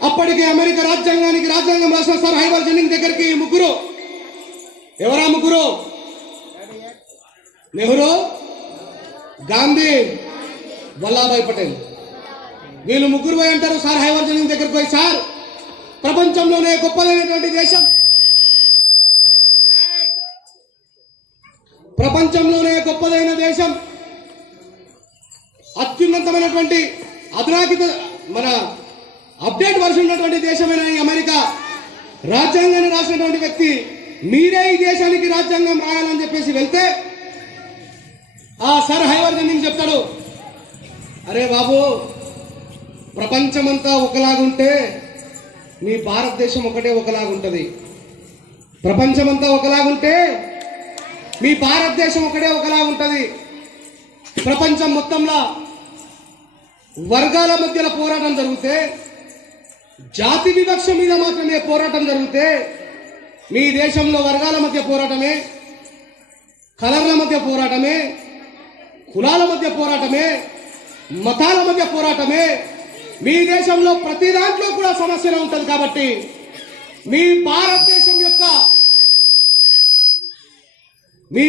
అప్పటికే అమెరికా రాజ్యాంగం రాసిన సర్ హైవర్ జెన్నింగ్ దగ్గరికి ముగ్గురు, ఎవరా ముగ్గురు? నెహ్రూ, గాంధీ, వల్లభాయ్ పటేల్. వీళ్ళు ముగ్గురు పోయి అంటారు సార్ హైవర్ జెన్నింగ్ దగ్గరికి పోయి, సార్ ప్రపంచంలోనే గొప్పదైనటువంటి దేశం, ప్రపంచంలోనే గొప్పదైన దేశం, అత్యున్నతమైనటువంటి అధునాతన మన అప్డేట్ వర్షన్ ఉన్నటువంటి దేశమైన ఈ అమెరికా రాజ్యాంగాన్ని రాసినటువంటి వ్యక్తి మీరే ఈ దేశానికి రాజ్యాంగం రాయాలని చెప్పేసి వెళ్తే ఆ సర్ హైవర్ జెన్నింగ్ చెప్తాడు, అరే బాబు, ప్రపంచమంతా ఒకలాగుంటే మీ భారతదేశం ఒకటే ఒకలాగుంటది. ప్రపంచమంతా ఒకలాగుంటే మీ భారతదేశం ఒకటే ఒకలాగుంటది. ప్రపంచం మొత్తంలో వర్గాల మధ్యలో పోరాటం జరిగితే, జాతి వివక్ష మీద మాత్రమే పోరాటం జరిగితే, మీ దేశంలో వర్గాల మధ్య పోరాటమే, కలర్ల మధ్య పోరాటమే, కులాల మధ్య పోరాటమే, మతాల మధ్య పోరాటమే, మీ దేశంలో ప్రతి దాంట్లో కూడా సమస్యలు ఉంటుంది. కాబట్టి మీ భారతదేశం యొక్క మీ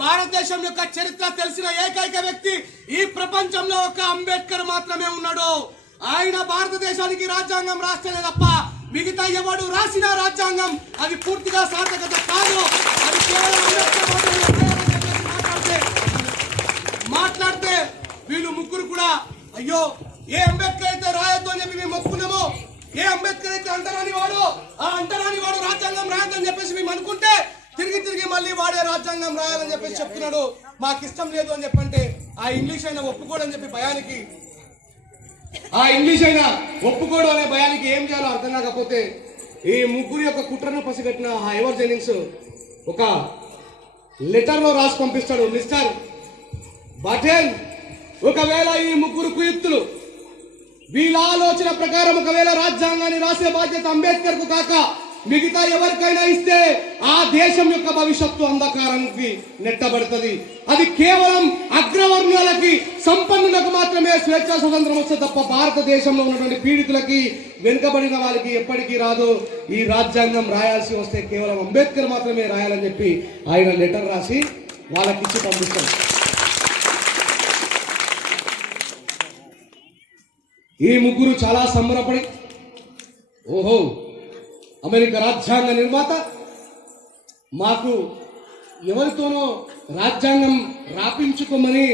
భారతదేశం యొక్క చరిత్ర తెలిసిన ఏకైక వ్యక్తి ఈ ప్రపంచంలో ఒక అంబేద్కర్ మాత్రమే ఉన్నాడు. ఆయన భారతదేశానికి రాజ్యాంగం రాస్తేనే తప్ప మిగతా ఎవడు రాసిన రాజ్యాంగం అది పూర్తిగా సార్థకత కాదు. అది కేవలం మాట్లాడితే వీళ్ళు ముగ్గురు కూడా అయ్యో, ఏ అంబేద్కర్ అయితే రాయొద్దు అని చెప్పి మేము ఒప్పుకున్నామో, ఏ అంబేద్కర్ అయితే అంటరాని వాడు, ఆ అంటరాని వాడు రాజ్యాంగం రాయొద్దని చెప్పేసి మేము అనుకుంటే తిరిగి మళ్ళీ వాడే రాజ్యాంగం రాయాలని చెప్పేసి చెప్తున్నాడు. మాకు ఇష్టం లేదు అని చెప్పంటే ఆ ఇంగ్లీష్ అయినా ఒప్పుకోడని చెప్పి భయానికి, ఆ ఇంగ్లీష్ అయినా ఒప్పుకోడు అనే భయానికి ఏం చేయాలో అర్థం కాకపోతే ఈ ముగ్గురు యొక్క కుట్రను పసిగట్టిన హైవర్ జెన్నింగ్స్ ఒక లెటర్లో రాసి పంపిస్తాడు, మిస్టర్ పటేల్, ఒకవేళ ఈ ముగ్గురు కుయుక్తులు వీళ్ళ ఆలోచన ప్రకారం ఒకవేళ రాజ్యాంగాన్ని రాసే బాధ్యత అంబేద్కర్ కు కాక మిగతా ఎవరికైనా ఇస్తే ఆ దేశం యొక్క భవిష్యత్తు అంధకారానికి నెట్టబడుతుంది. అది కేవలం అగ్రవర్ణాలకి, సంపన్నులకు మాత్రమే స్వేచ్ఛా స్వతంత్రం వస్తే తప్ప భారతదేశంలో ఉన్నటువంటి పీడితులకి, వెనుకబడిన వాళ్ళకి ఎప్పటికీ రాదు. ఈ రాజ్యాంగం రాయాల్సి వస్తే కేవలం అంబేద్కర్ మాత్రమే రాయాలని చెప్పి ఆయన లెటర్ రాసి వాళ్ళకిచ్చి పంపిస్తాడు. ఈ ముగ్గురు చాలా సంబరపడి, ఓహో, అమెరికా రాజ్యాంగ నిర్మాత మాకు ఎవరితోనో రాజ్యాంగం రాపించుకోమని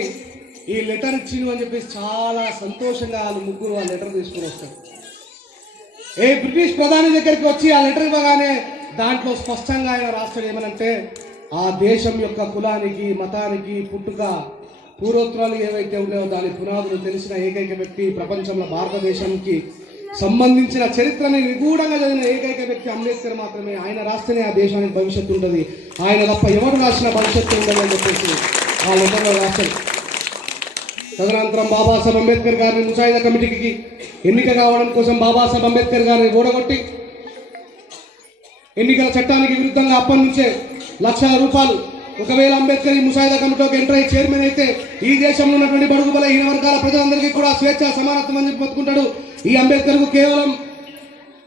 ఈ లెటర్ ఇచ్చింది అని చెప్పేసి చాలా సంతోషంగా వాళ్ళు ముగ్గురు ఆ లెటర్ తీసుకుని వస్తారు. ఏ బ్రిటిష్ ప్రధాని దగ్గరికి వచ్చి ఆ లెటర్ ఇవ్వగానే దాంట్లో స్పష్టంగా ఆయన రాస్తాడు ఏమనంటే, ఆ దేశం యొక్క కులానికి, మతానికి పుట్టుక పూర్వోత్తరాలు ఏవైతే ఉన్నాయో దాని పునాదులు తెలిసిన ఏకైక వ్యక్తి, ప్రపంచంలో భారతదేశానికి సంబంధించిన చరిత్రని నిగూఢంగా చదివిన ఏకైక వ్యక్తి అంబేద్కర్ మాత్రమే. ఆయన రాస్తేనే ఆ దేశానికి భవిష్యత్తు ఉంటుంది, ఆయన తప్ప ఎవరు రాసిన భవిష్యత్తు ఉండదు అని చెప్పేసి ఆ లెటర్లో రాశారు. తదనంతరం బాబాసాహెబ్ అంబేద్కర్ గారిని ముసాయిదా కమిటీకి ఎన్నిక కావడం కోసం బాబాసాహెబ్ అంబేద్కర్ గారిని ఓడగొట్టి ఎన్నికల చట్టానికి విరుద్ధంగా అప్పటి నుంచే లక్షల రూపాయలు, ఒకవేళ అంబేద్కర్ ఈ ముసాయిదా కమిటీకి ఎంటర్ అయ్యి చైర్మన్ అయితే ఈ దేశంలో ఉన్నటువంటి బడుగు బలహీన వర్గాల ప్రజలందరికీ కూడా స్వేచ్ఛ సమానత్వం అని చెప్పి బతుకుంటాడు. ఈ అంబేద్కర్కు కేవలం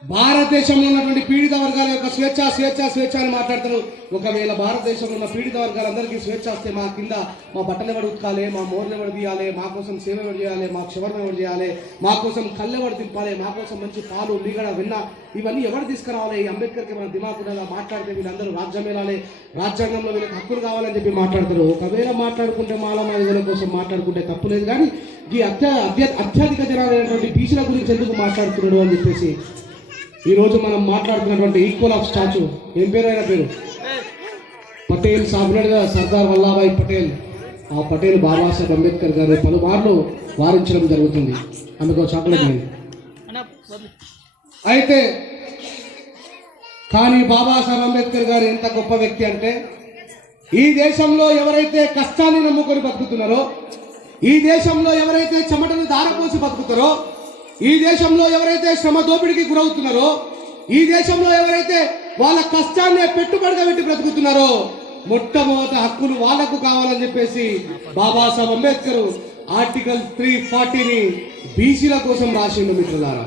భారతదేశంలో ఉన్నటువంటి పీడిత వర్గాల యొక్క స్వేచ్ఛ స్వేచ్ఛ స్వేచ్ఛ అని మాట్లాడతారు. ఒకవేళ భారతదేశంలో ఉన్న పీడిత వర్గాలందరికీ స్వేచ్ఛ వస్తే మా కింద మా బట్టలు ఎవడు ఉతకాలి, మా మోర్లు ఎవడు తీయాలి, మా కోసం సేవ ఎవడు చేయాలి, మా క్షవరం ఎవడు చేయాలి, మా కోసం కళ్ళు ఎవడు తిప్పాలి, మా కోసం మంచి పాలు మీగడ వెన్న ఇవన్నీ ఎవరు తీసుకురావాలి? ఈ అంబేద్కర్కి మన దిమాగ్ కూడా మాట్లాడితే వీళ్ళందరూ రాజ్యం వెళ్ళాలి, రాజ్యాంగంలో వీళ్ళకి హక్కులు కావాలని చెప్పి మాట్లాడతారు. ఒకవేళ మాట్లాడుకుంటే మాలమాదిగల కోసం మాట్లాడుకుంటే తప్పు లేదు, కానీ ఈ అత్యధిక జనాలైనటువంటి బీసీల గురించి ఎందుకు మాట్లాడుతున్నాడు అని చెప్పేసి ఈరోజు మనం మాట్లాడుతున్నటువంటి ఈక్వల్ ఆఫ్ స్టాచ్యూ ఏం పేరు అయిన పేరు పటేల్ సాగునడిగా సర్దార్ వల్లభాయ్ పటేల్. ఆ పటేల్ బాబాసాహెబ్ అంబేద్కర్ గారు పలుమార్లు వారించడం జరుగుతుంది. అందుకో చాక్లెట్ అయితే కానీ బాబాసాహెబ్ అంబేద్కర్ గారు ఎంత గొప్ప వ్యక్తి అంటే, ఈ దేశంలో ఎవరైతే కష్టాన్ని నమ్ముకొని బతుకుతున్నారో, ఈ దేశంలో ఎవరైతే చెమటను దారపోసి బతుకుతారో, ఈ దేశంలో ఎవరైతే శ్రమ దోపిడికి గురవుతున్నారో, ఈ దేశంలో ఎవరైతే వాళ్ళ కష్టాన్ని పెట్టుబడిగా పెట్టి బ్రతుకుతున్నారో, మొట్టమొదటి హక్కులు వాళ్లకు కావాలని చెప్పేసి బాబాసాహెబ్ అంబేద్కర్ ఆర్టికల్ 340ని బీసీల కోసం రాసిండు మిత్రులారా.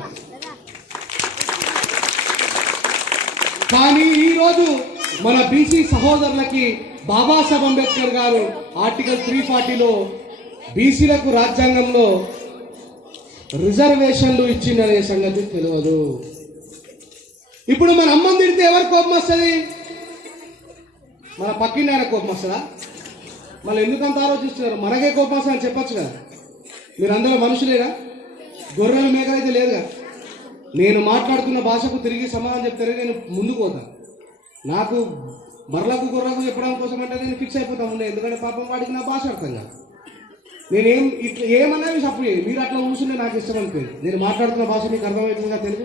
కానీ ఈరోజు మన బీసీ సహోదరులకి బాబాసాహెబ్ అంబేద్కర్ గారు ఆర్టికల్ 340లో బీసీలకు రాజ్యాంగంలో రిజర్వేషన్లు ఇచ్చిందనే సంగతి తెలియదు. ఇప్పుడు మన అమ్మని తిడితే ఎవరు కోపం వస్తుంది? మన పక్కింటి ఆయన కోపం వస్తుందా? మళ్ళీ ఎందుకంత ఆలోచిస్తున్నారు? మనకే కోపం వస్తుంది అని చెప్పచ్చు కదా. మీరందరూ మనుషులేనా? గొర్రెల మేకలైతే లేదుగా. నేను మాట్లాడుతున్న భాషకు తిరిగి సమాధానం చెప్తారే నేను ముందుకు పోతాను. నాకు బర్లకు గొర్రెలకు చెప్పడం కోసం అంటే నేను ఫిక్స్ అయిపోతాను ఉండే, ఎందుకంటే పాపం వాడికి నా భాష అర్థం కాదు. నేనేం ఇట్లా ఏమన్నా సప్పు మీరు అట్లా కూర్చుంటే నాకు ఇష్టం అనిపోయింది. నేను మాట్లాడుతున్న భాష మీకు అర్థమవుతుందిగా తెలుగు?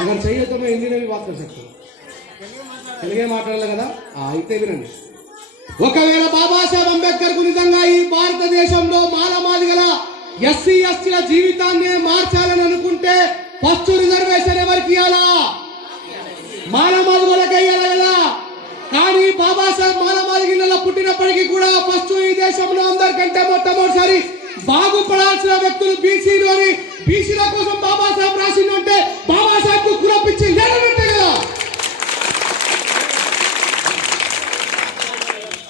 అక్కడ చేయొద్దు హిందీలో వార్తలు చెప్తాను, తెలుగే మాట్లాడాలి కదా. అయితే వినండి, ఒకవేళ బాబాసాహెబ్ అంబేద్కర్ కు నిజంగా ఈ భారతదేశంలో మాలమాదిగల ఎస్సీ ఎస్టీల జీవితాన్ని మార్చాలని అనుకుంటే ఫస్ట్ రిజర్వేషన్ ఎవరికి ఇవ్వాలా? మాలమాదిగలకి ఇవ్వాలి కదా. కానీ బాబాసాహెబ్ మాలమాదిగల పుట్టినప్పటికీ కూడా ఫస్ట్ ఈ దేశంలో అందరికంటే మొట్టమొదటిసారి బాగుపడాల్సిన వ్యక్తులు బీసీలు అని బీసీల కోసం బాబాసాహెబ్ రాసిందంటే బాబాసాహెబ్ కు కురపిచ్చి లేదన్నట్టే కదా.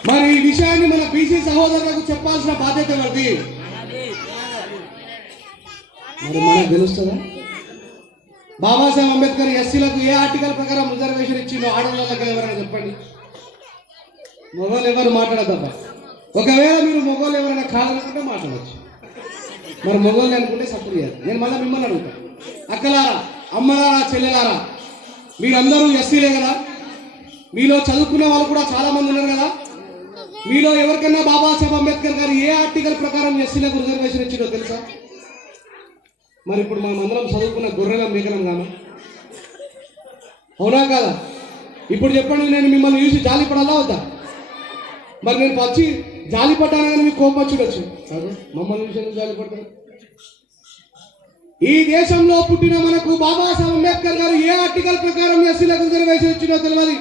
మరి ఈ విషయాన్ని మన బీసీ సహోదరులకు చెప్పాల్సిన బాధ్యత ఎవరిది? మరి మనకు తెలుస్తుందా? బాబాసాహెబ్ అంబేద్కర్ ఎస్సీలకు ఏ ఆర్టికల్ ప్రకారం రిజర్వేషన్ ఇచ్చిందో ఆడవాళ్ళకి ఎవరైనా చెప్పండి. మొగోళ్ళు ఎవరు మాట్లాడద్దబ్బా. ఒకవేళ మీరు మొగోళ్ళు ఎవరైనా కాదనుకుంటే మాట్లాడవచ్చు, మరి మొగోళ్ళు అనుకుంటే సపోర్ట్ చేయాలి. నేను మళ్ళీ మిమ్మల్ని అడుగుతాను, అక్కలారా, అమ్మలారా, చెల్లెలారా, మీరందరూ ఎస్సీలే కదా. మీలో చదువుకునే వాళ్ళు కూడా చాలా మంది ఉన్నారు కదా. మీలో ఎవరికైనా బాబాసాహెబ్ అంబేద్కర్ గారు ఏ ఆర్టికల్ ప్రకారం ఎస్సీలకు రిజర్వేషన్ ఇచ్చిందో తెలుసా? మరి ఇప్పుడు మనం అందరం చదువుకున్న గొర్రెల మేకలం కాను, అవునా కాదా? ఇప్పుడు చెప్పండి, నేను మిమ్మల్ని చూసి జాలి పడాలా వద్దా? మరి నేను వచ్చి జాలి పడ్డాను కానీ మీకు కోపం వచ్చి మమ్మల్ని చూసి జాలి పడతాను. ఈ దేశంలో పుట్టిన మనకు బాబాసాహెబ్ అంబేద్కర్ గారు ఏ ఆర్టికల్ ప్రకారం ఎస్సీలకు రిజర్వేషన్ ఇచ్చిందో తెలియదు.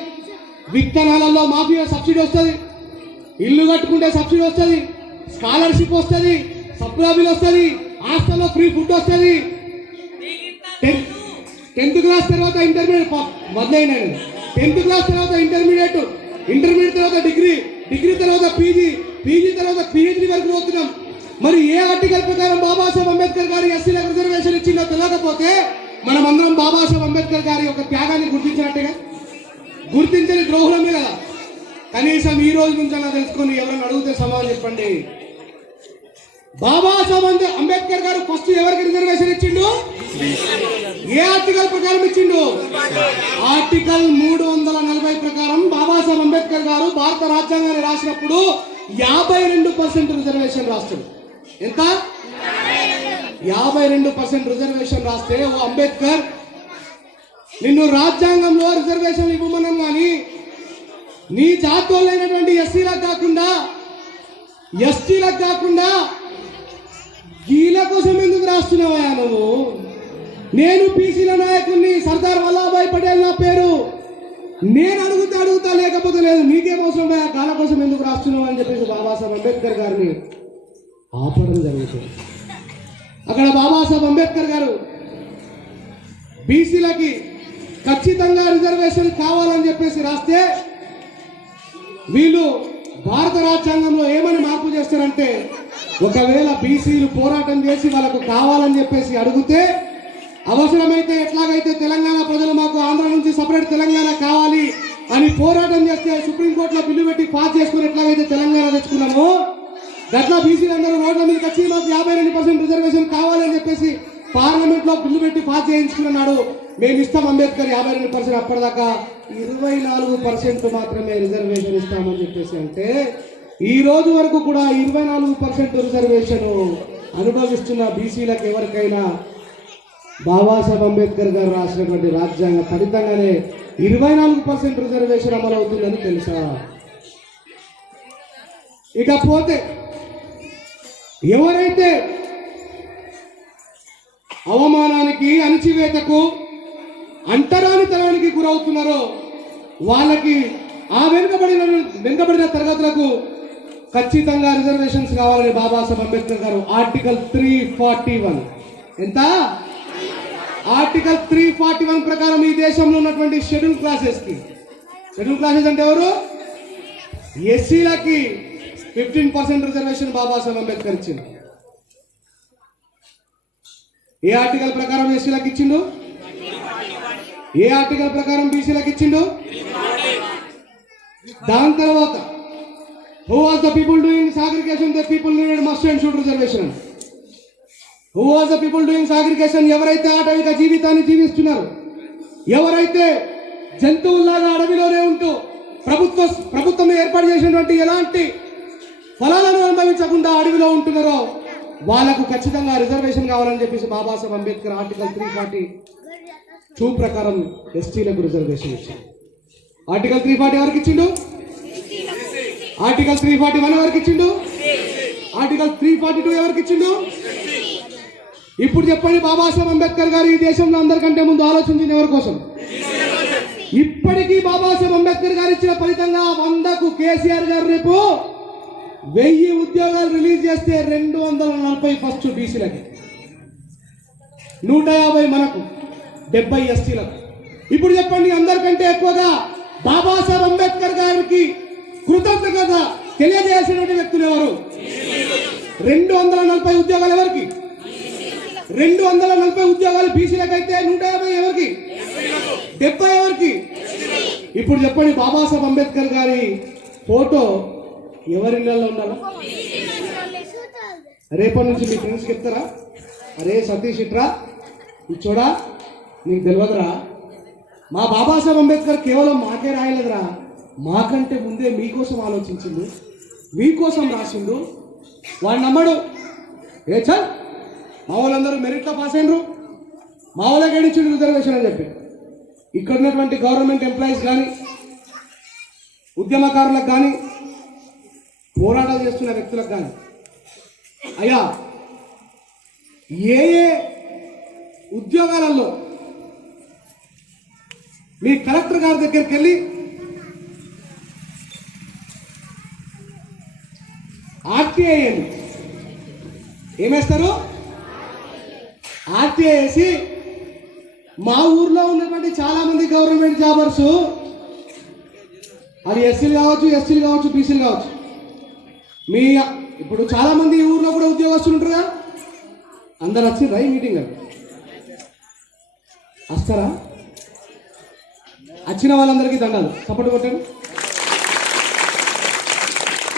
విత్తనాలలో మాఫియా సబ్సిడీ వస్తుంది, ఇల్లు కట్టుకుంటే సబ్సిడీ వస్తుంది, స్కాలర్షిప్ వస్తుంది, సప్లాబిల్ వస్తుంది, హాస్టల్లో ఫ్రీ ఫుడ్ వస్తుంది. 10th క్లాస్ తర్వాత ఇంటర్మీడియట్ వదిలేనండి. 10th క్లాస్ తర్వాత ఇంటర్మీడియట్ తర్వాత డిగ్రీ తర్వాత పీజీ తర్వాత పిహెచ్డి వరకు పోతున్నాం. మరి ఏ ఆర్టికల్ ప్రకారం బాబాసాహెబ్ అంబేద్కర్ గారు ఎస్సీలకు రిజర్వేషన్ ఇచ్చిందో తెలియకపోతే మనం అందరం బాబాసాహెబ్ అంబేద్కర్ గారి యొక్క త్యాగాన్ని గుర్తించినట్టుగా, గుర్తించని ద్రోహులమే కదా. కనీసం ఈ రోజు నుంచి అలా తెలుసుకొని ఎవరైనా అడిగితే సమాధానం చెప్పండి. బాబాసాహెబ్ అంబేద్కర్ గారు ఫస్ట్ ఎవరికి రిజర్వేషన్ ఇచ్చిండు? ఏ ఆర్టికల్ ప్రకారం ఇచ్చిండు? ఆర్టికల్ 340 ప్రకారం బాబాసాహెబ్ అంబేద్కర్ గారు భారత రాజ్యాంగాన్ని రాసినప్పుడు 52% రిజర్వేషన్ రాస్తాడు. ఎంత? 52% రిజర్వేషన్ రాస్తే, ఓ అంబేద్కర్, నిన్ను రాజ్యాంగంలో రిజర్వేషన్ ఇవ్వమనం కానీ నీ జాతీయులైనటువంటి ఎస్సీలకు కాకుండా, ఎస్టీలకు కాకుండా గీల కోసం ఎందుకు రాస్తున్నావా నువ్వు? నేను బీసీల నాయకుడిని, సర్దార్ వల్లభాయ్ పటేల్ నా పేరు. నేను అడుగుతా లేకపోతే లేదు. నీకేం అవసరం గాల కోసం ఎందుకు రాస్తున్నావు అని చెప్పేసి బాబాసాహెబ్ అంబేద్కర్ గారిని ఆపడం జరుగుతుంది. అక్కడ బాబాసాహెబ్ అంబేద్కర్ గారు బీసీలకి ఖచ్చితంగా రిజర్వేషన్ కావాలని చెప్పేసి రాస్తే వీళ్ళు భారత రాజ్యాంగంలో ఏమని మార్పు చేస్తారంటే, ఒకవేళ బీసీలు పోరాటం చేసి వాళ్ళకు కావాలని చెప్పేసి అడిగితే, అవసరమైతే ఎట్లాగైతే తెలంగాణ ప్రజలు మాకు ఆంధ్ర నుంచి సపరేట్ తెలంగాణ కావాలి అని పోరాటం చేస్తే సుప్రీంకోర్టులో బిల్లు పెట్టి పాస్ చేసుకుని ఎట్లాగైతే తెలంగాణ తెచ్చుకున్నామో, గట్లా బీసీలందరూ రోడ్ల మీదకి వచ్చి మాకు 52% రిజర్వేషన్ కావాలని చెప్పేసి పార్లమెంట్ లో బిల్లు పెట్టి పాస్ చేయించుకున్నాడు. మేము ఇస్తాం అంబేద్కర్ 52%, అప్పటిదాకా 24% మాత్రమే రిజర్వేషన్ ఇస్తామని చెప్పేసి అంటే, ఈ రోజు వరకు కూడా 24% రిజర్వేషన్ అనుభవిస్తున్న బీసీలకు ఎవరికైనా బాబాసాహెబ్ అంబేద్కర్ గారు రాసినటువంటి రాజ్యాంగ ఫలితంగానే 24% రిజర్వేషన్ అమలు అవుతుందని తెలుసా? ఇకపోతే ఎవరైతే అవమానానికి, అణచివేతకు, అంటరానితనానికి గురవుతున్నారో వాళ్ళకి, ఆ వెనుకబడిన తరగతులకు ఖచ్చితంగా రిజర్వేషన్స్ కావాలని బాబాసాహెబ్ అంబేద్కర్ గారు ఆర్టికల్ 341 ఎంత? ఆర్టికల్ 341 ప్రకారం ఈ దేశంలో ఉన్నటువంటి షెడ్యూల్ క్లాసెస్ అంటే ఎవరు? ఎస్సీలకి 15% రిజర్వేషన్ బాబాసాహెబ్ అంబేద్కర్ ఇచ్చింది. ఏ ఆర్టికల్ ప్రకారం ఎస్సీలకు ఇచ్చిండు? ఏ ఆర్టికల్ ప్రకారం బీసీలకు ఇచ్చిండు? దాని తర్వాత who was the people doing segregation? The people needed must and should reservation. Who was the people doing segregation? ఎవరైతే ఆటవిక జీవితాన్ని జీవిస్తున్నారు, ఎవరైతే జంతువుల్లాగా అడవిలోనే ఉంటూ ప్రభుత్వం ఏర్పాటు చేసినటువంటి ఎలాంటి ఫలాలను అనుభవించకుండా అడవిలో ఉంటున్నారో వాళ్ళకు ఖచ్చితంగా రిజర్వేషన్ కావాలని చెప్పేసి బాబాసాహెబ్ అంబేద్కర్ ఆర్టికల్ 342 ప్రకారం ఎస్టీలకు రిజర్వేషన్ ఇచ్చింది. ఆర్టికల్ 340 ఎవరికి ఇచ్చిండు? ఆర్టికల్ 341 ఎవరికి ఇచ్చిండు? ఆర్టికల్ 342 ఎవరికి ఇచ్చిండు? ఇప్పుడు చెప్పండి, బాబాసాహెబ్ అంబేద్కర్ గారు ఈ దేశంలో అందరికంటే ముందు ఆలోచించింది ఎవరి కోసం? ఇప్పటికీ బాబాసాహెబ్ అంబేద్కర్ గారు ఇచ్చిన ఫలితంగా 100కు కేసీఆర్ గారు రేపు 1000 ఉద్యోగాలు రిలీజ్ చేస్తే 240 ఫస్ట్ బీసీలకి, 150 మనకు, 70 ఎస్టీలకు. ఇప్పుడు చెప్పండి, అందరికంటే ఎక్కువగా బాబాసాహెబ్ అంబేద్కర్ గారికి కృతజ్ఞత తెలియజేసినటువంటి వ్యక్తులు ఎవరు? 240 ఉద్యోగాలు ఎవరికి? 240 ఉద్యోగాలు బీసీలకు అయితే 150 ఎవరికి? 70 ఎవరికి? ఇప్పుడు చెప్పండి, బాబాసాహెబ్ అంబేద్కర్ గారి ఫోటో ఎవరి ఇళ్లలో ఉండాలి? రేపటి నుంచి మీ ఫ్రెండ్స్ చెప్తారా, అరే సతీష్ ఇట్రా చూడా, నీకు తెలియదురా, మా బాబాసాహెబ్ అంబేద్కర్ కేవలం మాకే రాయలేదురా, మాకంటే ముందే మీకోసం ఆలోచించిండు, మీకోసం రాసిండు. వాడు నమ్మడు. ఏ చల్, మా వాళ్ళందరూ మెరిట్లో పాస్ అయినరు, మా వాళ్ళకి ఏడిచ్చిండు రిజర్వేషన్ అని చెప్పి. ఇక్కడ ఉన్నటువంటి గవర్నమెంట్ ఎంప్లాయీస్ కానీ, ఉద్యమకారులకు కానీ, పోరాటాలు చేస్తున్న వ్యక్తులకు కానీ, అయ్యా ఏ ఏ ఉద్యోగాలలో మీ కలెక్టర్ గారి దగ్గరికి వెళ్ళి ఆర్టీఐ ఏమేస్తారు? ఆర్టీఐ వేసి, మా ఊర్లో ఉన్నటువంటి చాలా మంది గవర్నమెంట్ జాబర్స్, అది ఎస్సీలు కావచ్చు, ఎస్టీలు కావచ్చు, బీసీలు కావచ్చు, మీ ఇప్పుడు చాలా మంది ఈ ఊర్లో కూడా ఉద్యోగస్తులు ఉంటారు కదా, అందరు వచ్చి రై మీటింగ్ అది వస్తారా? వచ్చిన వాళ్ళందరికీ దండాలు, సపోర్ట్ కొట్టండి.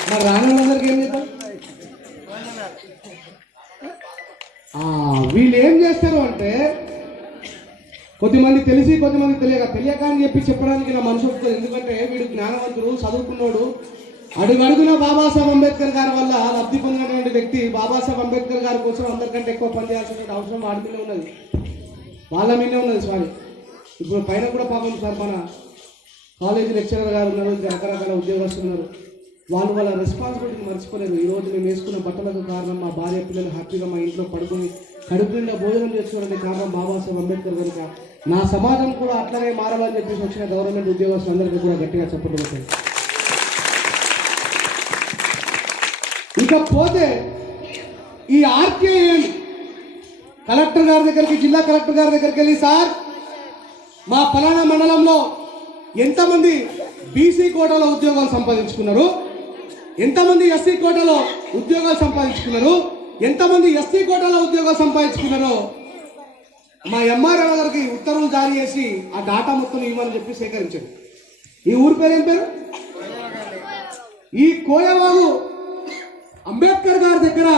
మరి రాని వాళ్ళందరికీ ఏం చేద్దాం? వీళ్ళు ఏం చేస్తారు అంటే, కొద్దిమంది తెలిసి కొద్దిమంది తెలియక అని చెప్పి చెప్పడానికి నా మనసు ఒప్పుకోదు. ఎందుకంటే వీడు జ్ఞానవంతుడు, చదువుకున్నాడు, అడుగడుగున బాబాసాహెబ్ అంబేద్కర్ గారి వల్ల లబ్ధి పొందినటువంటి వ్యక్తి. బాబాసాహెబ్ అంబేద్కర్ గారి కోసం అందరికంటే ఎక్కువ పనిచేయాల్సినటువంటి అవసరం వాడి మీదే ఉన్నది, వాళ్ళ మీదే ఉన్నది. సారీ, ఇప్పుడు పైన కూడా పాపం సార్ మన కాలేజీ లెక్చరర్ గారు ఉన్నారు, రకరకాల ఉద్యోగస్తులు ఉన్నారు, వాళ్ళు వాళ్ళ రెస్పాన్సిబిలిటీని మర్చిపోలేరు. ఈరోజు మేము వేసుకున్న బట్టలకు కారణం మా భార్య పిల్లలు హ్యాపీగా మా ఇంట్లో పడుకుని కడుపు నిండా భోజనం చేసుకోవడానికి కారణం బాబాసాహెబ్ అంబేద్కర్ కనుక నా సమాజం కూడా అట్లనే మారాలని చెప్పేసి వచ్చిన గవర్నమెంట్ ఉద్యోగస్తులందరికీ కూడా గట్టిగా చప్పట్లు కొట్టారు. ఇకపోతే ఈ ఆర్కేఎం కలెక్టర్ గారి దగ్గరికి, జిల్లా కలెక్టర్ గారి దగ్గరికి వెళ్ళి, సార్ మా ఫలానా మండలంలో ఎంతమంది బీసీ కోటాలో ఉద్యోగాలు సంపాదించుకున్నారు, ఎంతమంది ఎస్సీ కోటాలో ఉద్యోగాలు సంపాదించుకున్నారు, ఎంతమంది ఎస్టీ కోటాలో ఉద్యోగాలు సంపాదించుకున్నారో మా ఎంఆర్ఓ గారికి ఉత్తర్వులు జారీ చేసి ఆ డాటా మొత్తం ఇవ్వమని చెప్పి సేకరించారు. ఈ ఊరి పేరు ఏం పేరు? ఈ కోయవాగు అంబేద్కర్ గారి దగ్గర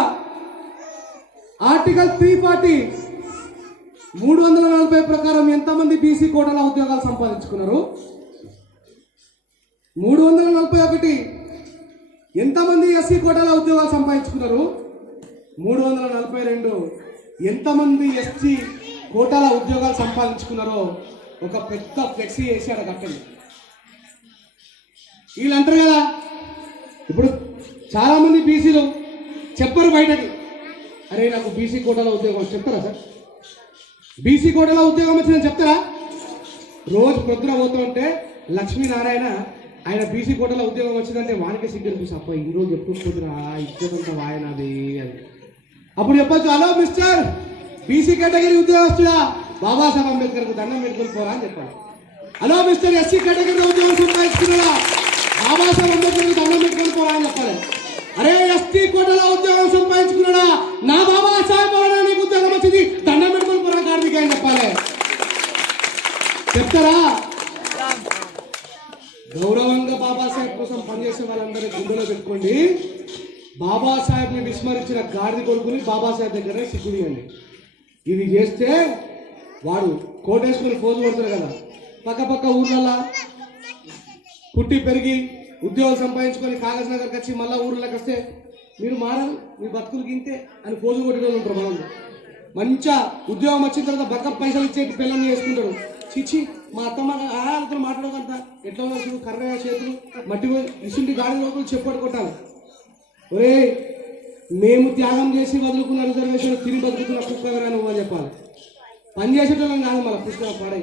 ఆర్టికల్ 340 340 ప్రకారం ఎంతమంది బీసీ కోటాల ఉద్యోగాలు సంపాదించుకున్నారు, 341 ఎంతమంది ఎస్సీ కోటాల ఉద్యోగాలు సంపాదించుకున్నారు, 342 ఎంతమంది ఎస్టీ కోటాల ఉద్యోగాలు సంపాదించుకున్నారో ఒక పెద్ద ఫ్లెక్సీ వేసి అక్కడ కట్టండి. వీళ్ళు అంటారు కదా, ఇప్పుడు చాలా మంది బీసీలు చెప్పరు బయటకి, అరే నాకు బీసీ కోటాలో ఉద్యోగం చెప్తారా సార్? బీసీ కోటాలో ఉద్యోగం వచ్చిందని చెప్తారా? రోజు పొద్దున పోతుంటే లక్ష్మీనారాయణ ఆయన బీసీ కోటాలో ఉద్యోగం వచ్చిందంటే వానికే సిగ్గు చూసి అప్ప ఈరోజు చెప్పుకుంటురా ఇచ్చేదంతా వాయనది అని. అప్పుడు చెప్పొచ్చు, హలో మిస్టర్ బీసీ కేటగిరీ ఉద్యోగస్తుడా, బాబాసాహెబ్ అంబేద్కర్కు దండం పెట్టుకుని పోరా అని చెప్పాలి. హలో మిస్టర్ ఎస్సీ కేటగిరీలో ఉద్యోగం సంపాదించుకున్నాడా, బాబాసాహెబ్ అంబేద్కర్కు దండం పెట్టుకుని పోరా అని చెప్పాలి. అరే ఎస్టీ కోటలో ఉద్యోగం సంపాదించుకున్నాడా, నా బాబాసాహెబ్ వలన నీకు ఉద్యోగం వచ్చింది, దండం పెట్టుకుని పోరా కార్మిక అని చెప్పాలి. చెప్తారా? గౌరవంగా బాబాసాహెబ్ కోసం పనిచేసే వాళ్ళందరినీ గుండెలో పెట్టుకోండి. బాబాసాహెబ్ని విస్మరించిన గాడిద కొడుకుని బాబాసాహెబ్ దగ్గరే సిగ్గుడియండి. ఇది చేస్తే వాడు కోటేశ్వరులు ఫోజు కొడతారు కదా, పక్క ఊర్లల్లో పుట్టి పెరిగి ఉద్యోగం సంపాదించుకొని కాగజ్ నగర్కి వచ్చి మళ్ళీ ఊర్లోకి వస్తే మీరు మారరు, మీ బతుకులు గింతే అని ఫోజు కొట్టే ఉంటారు. మనం మంచిగా ఉద్యోగం వచ్చిన తర్వాత బక్క పైసలు ఇచ్చే పిల్లల్ని చేసుకుంటారు. చిచ్చి మా అత్తమ్మ వాళ్ళతో మాట్లాడకంత ఎట్లా ఉన్నారు కర్రగా చేతులు మట్టి ఇసుంటి గాడి లోపల చెప్పట్టు కొట్టాలి. ఒరే మేము త్యాగం చేసి వదులుకున్న రిజర్వేషన్ తిరిగి బతుకుతున్న పుస్తకం నువ్వు అని చెప్పాలి. పని చేసేటోళ్ళం కాదు మన పుస్తకం పడే,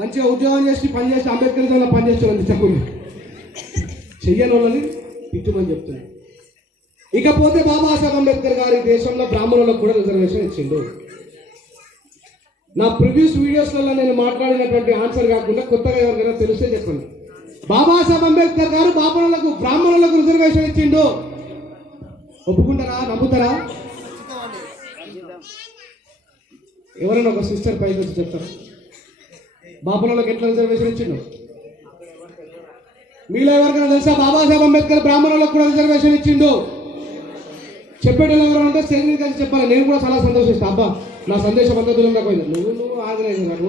మంచిగా ఉద్యోగం చేసి పని చేసి అంబేద్కర్ పని చేసేవాళ్ళని చెప్పండి, చెయ్యని వాళ్ళని తిట్టుమని చెప్తున్నాను. ఇకపోతే బాబాసాహెబ్ అంబేద్కర్ గారి దేశంలో బ్రాహ్మణులకు కూడా రిజర్వేషన్ ఇచ్చిండు. నా ప్రీవియస్ వీడియోస్లలో నేను మాట్లాడినటువంటి ఆన్సర్ కాకుండా కొత్తగా ఎవరికైనా తెలిస్తే చెప్పండి. బాబాసాహెబ్ అంబేద్కర్ గారు బ్రాహ్మణులకు రిజర్వేషన్ ఇచ్చిండు. ఒప్పుకుంటారా? నమ్ముతారా? ఎవరైనా ఒక సిస్టర్ పైకి వచ్చి చెప్తారా బాబాలకు ఎట్లా రిజర్వేషన్ ఇచ్చిండు? మీలో ఎవరికైనా తెలుసా బాబాసాహెబ్ అంబేద్కర్ బ్రాహ్మణులకు కూడా రిజర్వేషన్ ఇచ్చిండు? చెప్పేటోళ్ళు ఎవరు అంటే స్టేజ్ కలిసి చెప్పాలి. నేను కూడా చాలా సంతోషిస్తాను. అబ్బా నా సందేశం అంతా దూరంగా పోయింది. నువ్వు ఆర్గనైజర్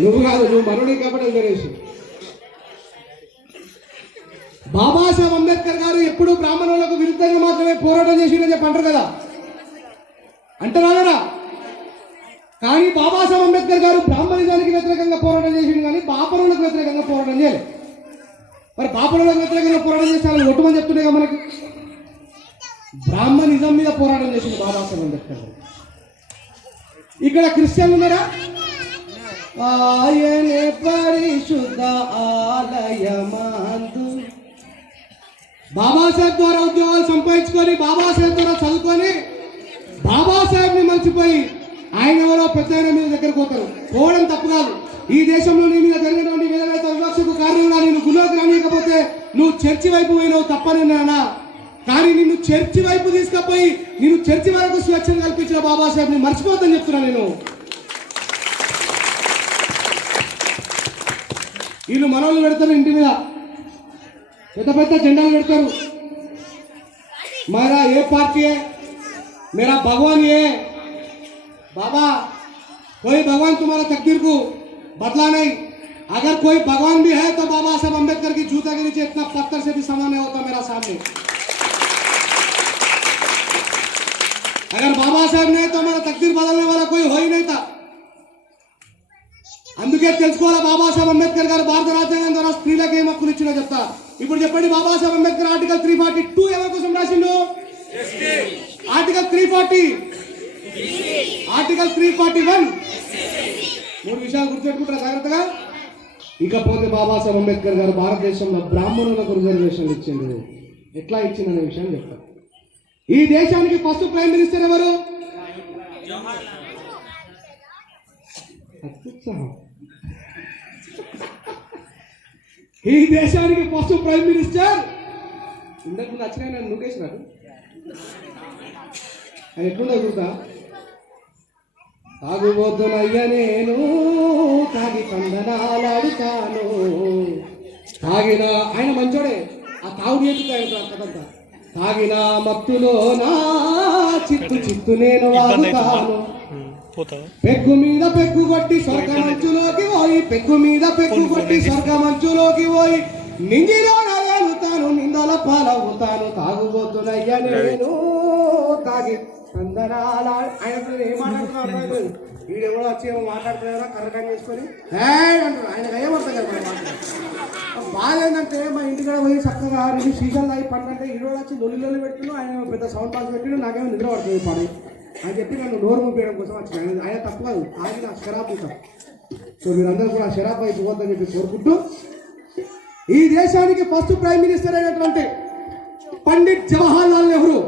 నువ్వు కాదు, నువ్వు మనోడి కాబట్టి రిజర్వేషన్. బాబాసాహెబ్ అంబేద్కర్ గారు ఎప్పుడు బ్రాహ్మణులకు విరుద్ధంగా మాత్రమే పోరాటం చేసిండని చెప్పి అంటారు కదా, అంటారా? కానీ బాబాసాహెబ్ అంబేద్కర్ గారు బ్రాహ్మణిజానికి వ్యతిరేకంగా పోరాటం చేసిండు, కానీ బాపరులకు వ్యతిరేకంగా పోరాటం చేయలేదు. మరి బాపరులకు వ్యతిరేకంగా పోరాటం చేసి వాళ్ళని ఒట్టుమని చెప్తున్నాయి కదా మనకి. బ్రాహ్మణిజం మీద పోరాటం చేసింది బాబాసాహెబ్ అంబేద్కర్ గారు. ఇక్కడ క్రిస్టియన్లు ఉన్నారా? ఆయనే పరిశుద్ధ ఆలయమందు బాబాసాహెబ్ ద్వారా ఉద్యోగాలు సంపాదించుకొని, బాబాసాహెబ్ ద్వారా చదువుకొని, బాబాసాహెబ్ని మర్చిపోయి ఆయన ఎవరో పెద్ద ఆయన మీద దగ్గరకు పోతారు. పోవడం తప్పు కాదు. ఈ దేశంలో నీ మీద జరిగినటువంటి ఏదైతే వివక్షకు కారణంగా నేను గుళ్ళోకి రానియకపోతే నువ్వు చర్చి వైపు పోయినావు తప్పని నానా, కానీ నిన్ను చర్చి వైపు తీసుకుపోయి నిన్ను చర్చి వరకు స్వేచ్ఛను కల్పించిన బాబాసాహెబ్ని మర్చిపోతాను చెప్తున్నా నేను. వీళ్ళు మనోళ్ళు పెడతారు ఇంటి మీద, పెద్ద పెద్ద జెండాలు పెడతారు. मेरा ये पार्टी है, मेरा भगवान ये है। बाबा कोई भगवान तुम्हारा तकदीर को बदला नहीं। अगर कोई भगवान भी है तो बाबा साहब अम्बेडकर की जूता के नीचे इतना पत्थर से भी समान नहीं होता मेरा सामने। अगर बाबा साहब ने तो हमारा तकदीर बदलने वाला कोई हो ही नहीं था। అందుకే తెలుసుకోవాలా బాబాసాహెబ్ అంబేద్కర్ గారు భారత రాజ్యాంగం ద్వారా స్త్రీలకు ఏం హక్కులు ఇచ్చినా చెప్తా। ఇప్పుడు చెప్పండి, బాబాసాహెబ్ అంబేద్కర్ ఆర్టికల్ 342 ఎవరి కోసం రాసిండు? Article 340, article 341. 3 విషయాలు గుర్తుపెట్టుకుంటారా జాగ్రత్తగా. ఇకపోతే బాబాసాహెబ్ అంబేద్కర్ గారు భారతదేశంలో బ్రాహ్మణులకు రిజర్వేషన్లు ఇచ్చిండు. ఎట్లా ఇచ్చిందనే విషయం చెప్తారు. ఈ దేశానికి ఫస్ట్ ప్రైమ్ మినిస్టర్ ఎవరు? ఈ దేశానికి ఫస్ట్ ప్రైమ్ మినిస్టర్ ఇంతకు ముందు వచ్చిన నన్ను నూకేసినాడు. అది ఎట్లుందో చూద్దా. తాగుబోతునయ్య నేను తాగి కందనాలాడుతాను. తాగిన ఆయన మంచోడే, ఆ తాగు నేర్చుతాడు కదంతా. తాగిన మత్తులో నా చిత్తు నేను వాగుతాను. పెగ్గు మీద పెగ్గు కొట్టి స్వర్గమంచులోకి పోయి, పెగ్గు మీద పెగ్గు కొట్టి స్వర్గమంచులోకి పోయి, నింగిలో నలుతాను, నిందల పాలవుతాను. తాగుబోతునయ్య నేను తాగి అందరాల. ఆయన ఏమాట్లాడుతున్నాడు, వీడెవడో వచ్చి ఏమో మాట్లాడుతున్నారా కర్రకాన్ని చేసుకొని అంటారు. ఆయనకు ఏమవుతుంది కదా బాధ ఏంటంటే, మా ఇంటికాడ పోయి చక్కగా రెండు సీజన్లు అయి పంటంటే ఈరోజు వచ్చి లొల్లి పెడుతున్నాను. ఆయన పెద్ద సౌండ్ బాక్స్ పెట్టిన నాకేమో నిద్ర పడుతుంది పని అని చెప్పి నన్ను నోరు మూపేయడం కోసం వచ్చిన. ఆయన తప్పు కాదు, ఆయన షరాబ్ ఇస్తాం. సో మీరందరూ కూడా షరాబ్ వైపు పోద్దని చెప్పి కోరుకుంటూ, ఈ దేశానికి ఫస్ట్ ప్రైమ్ మినిస్టర్ అయినటువంటి పండిట్ జవహర్ లాల్ నెహ్రూ.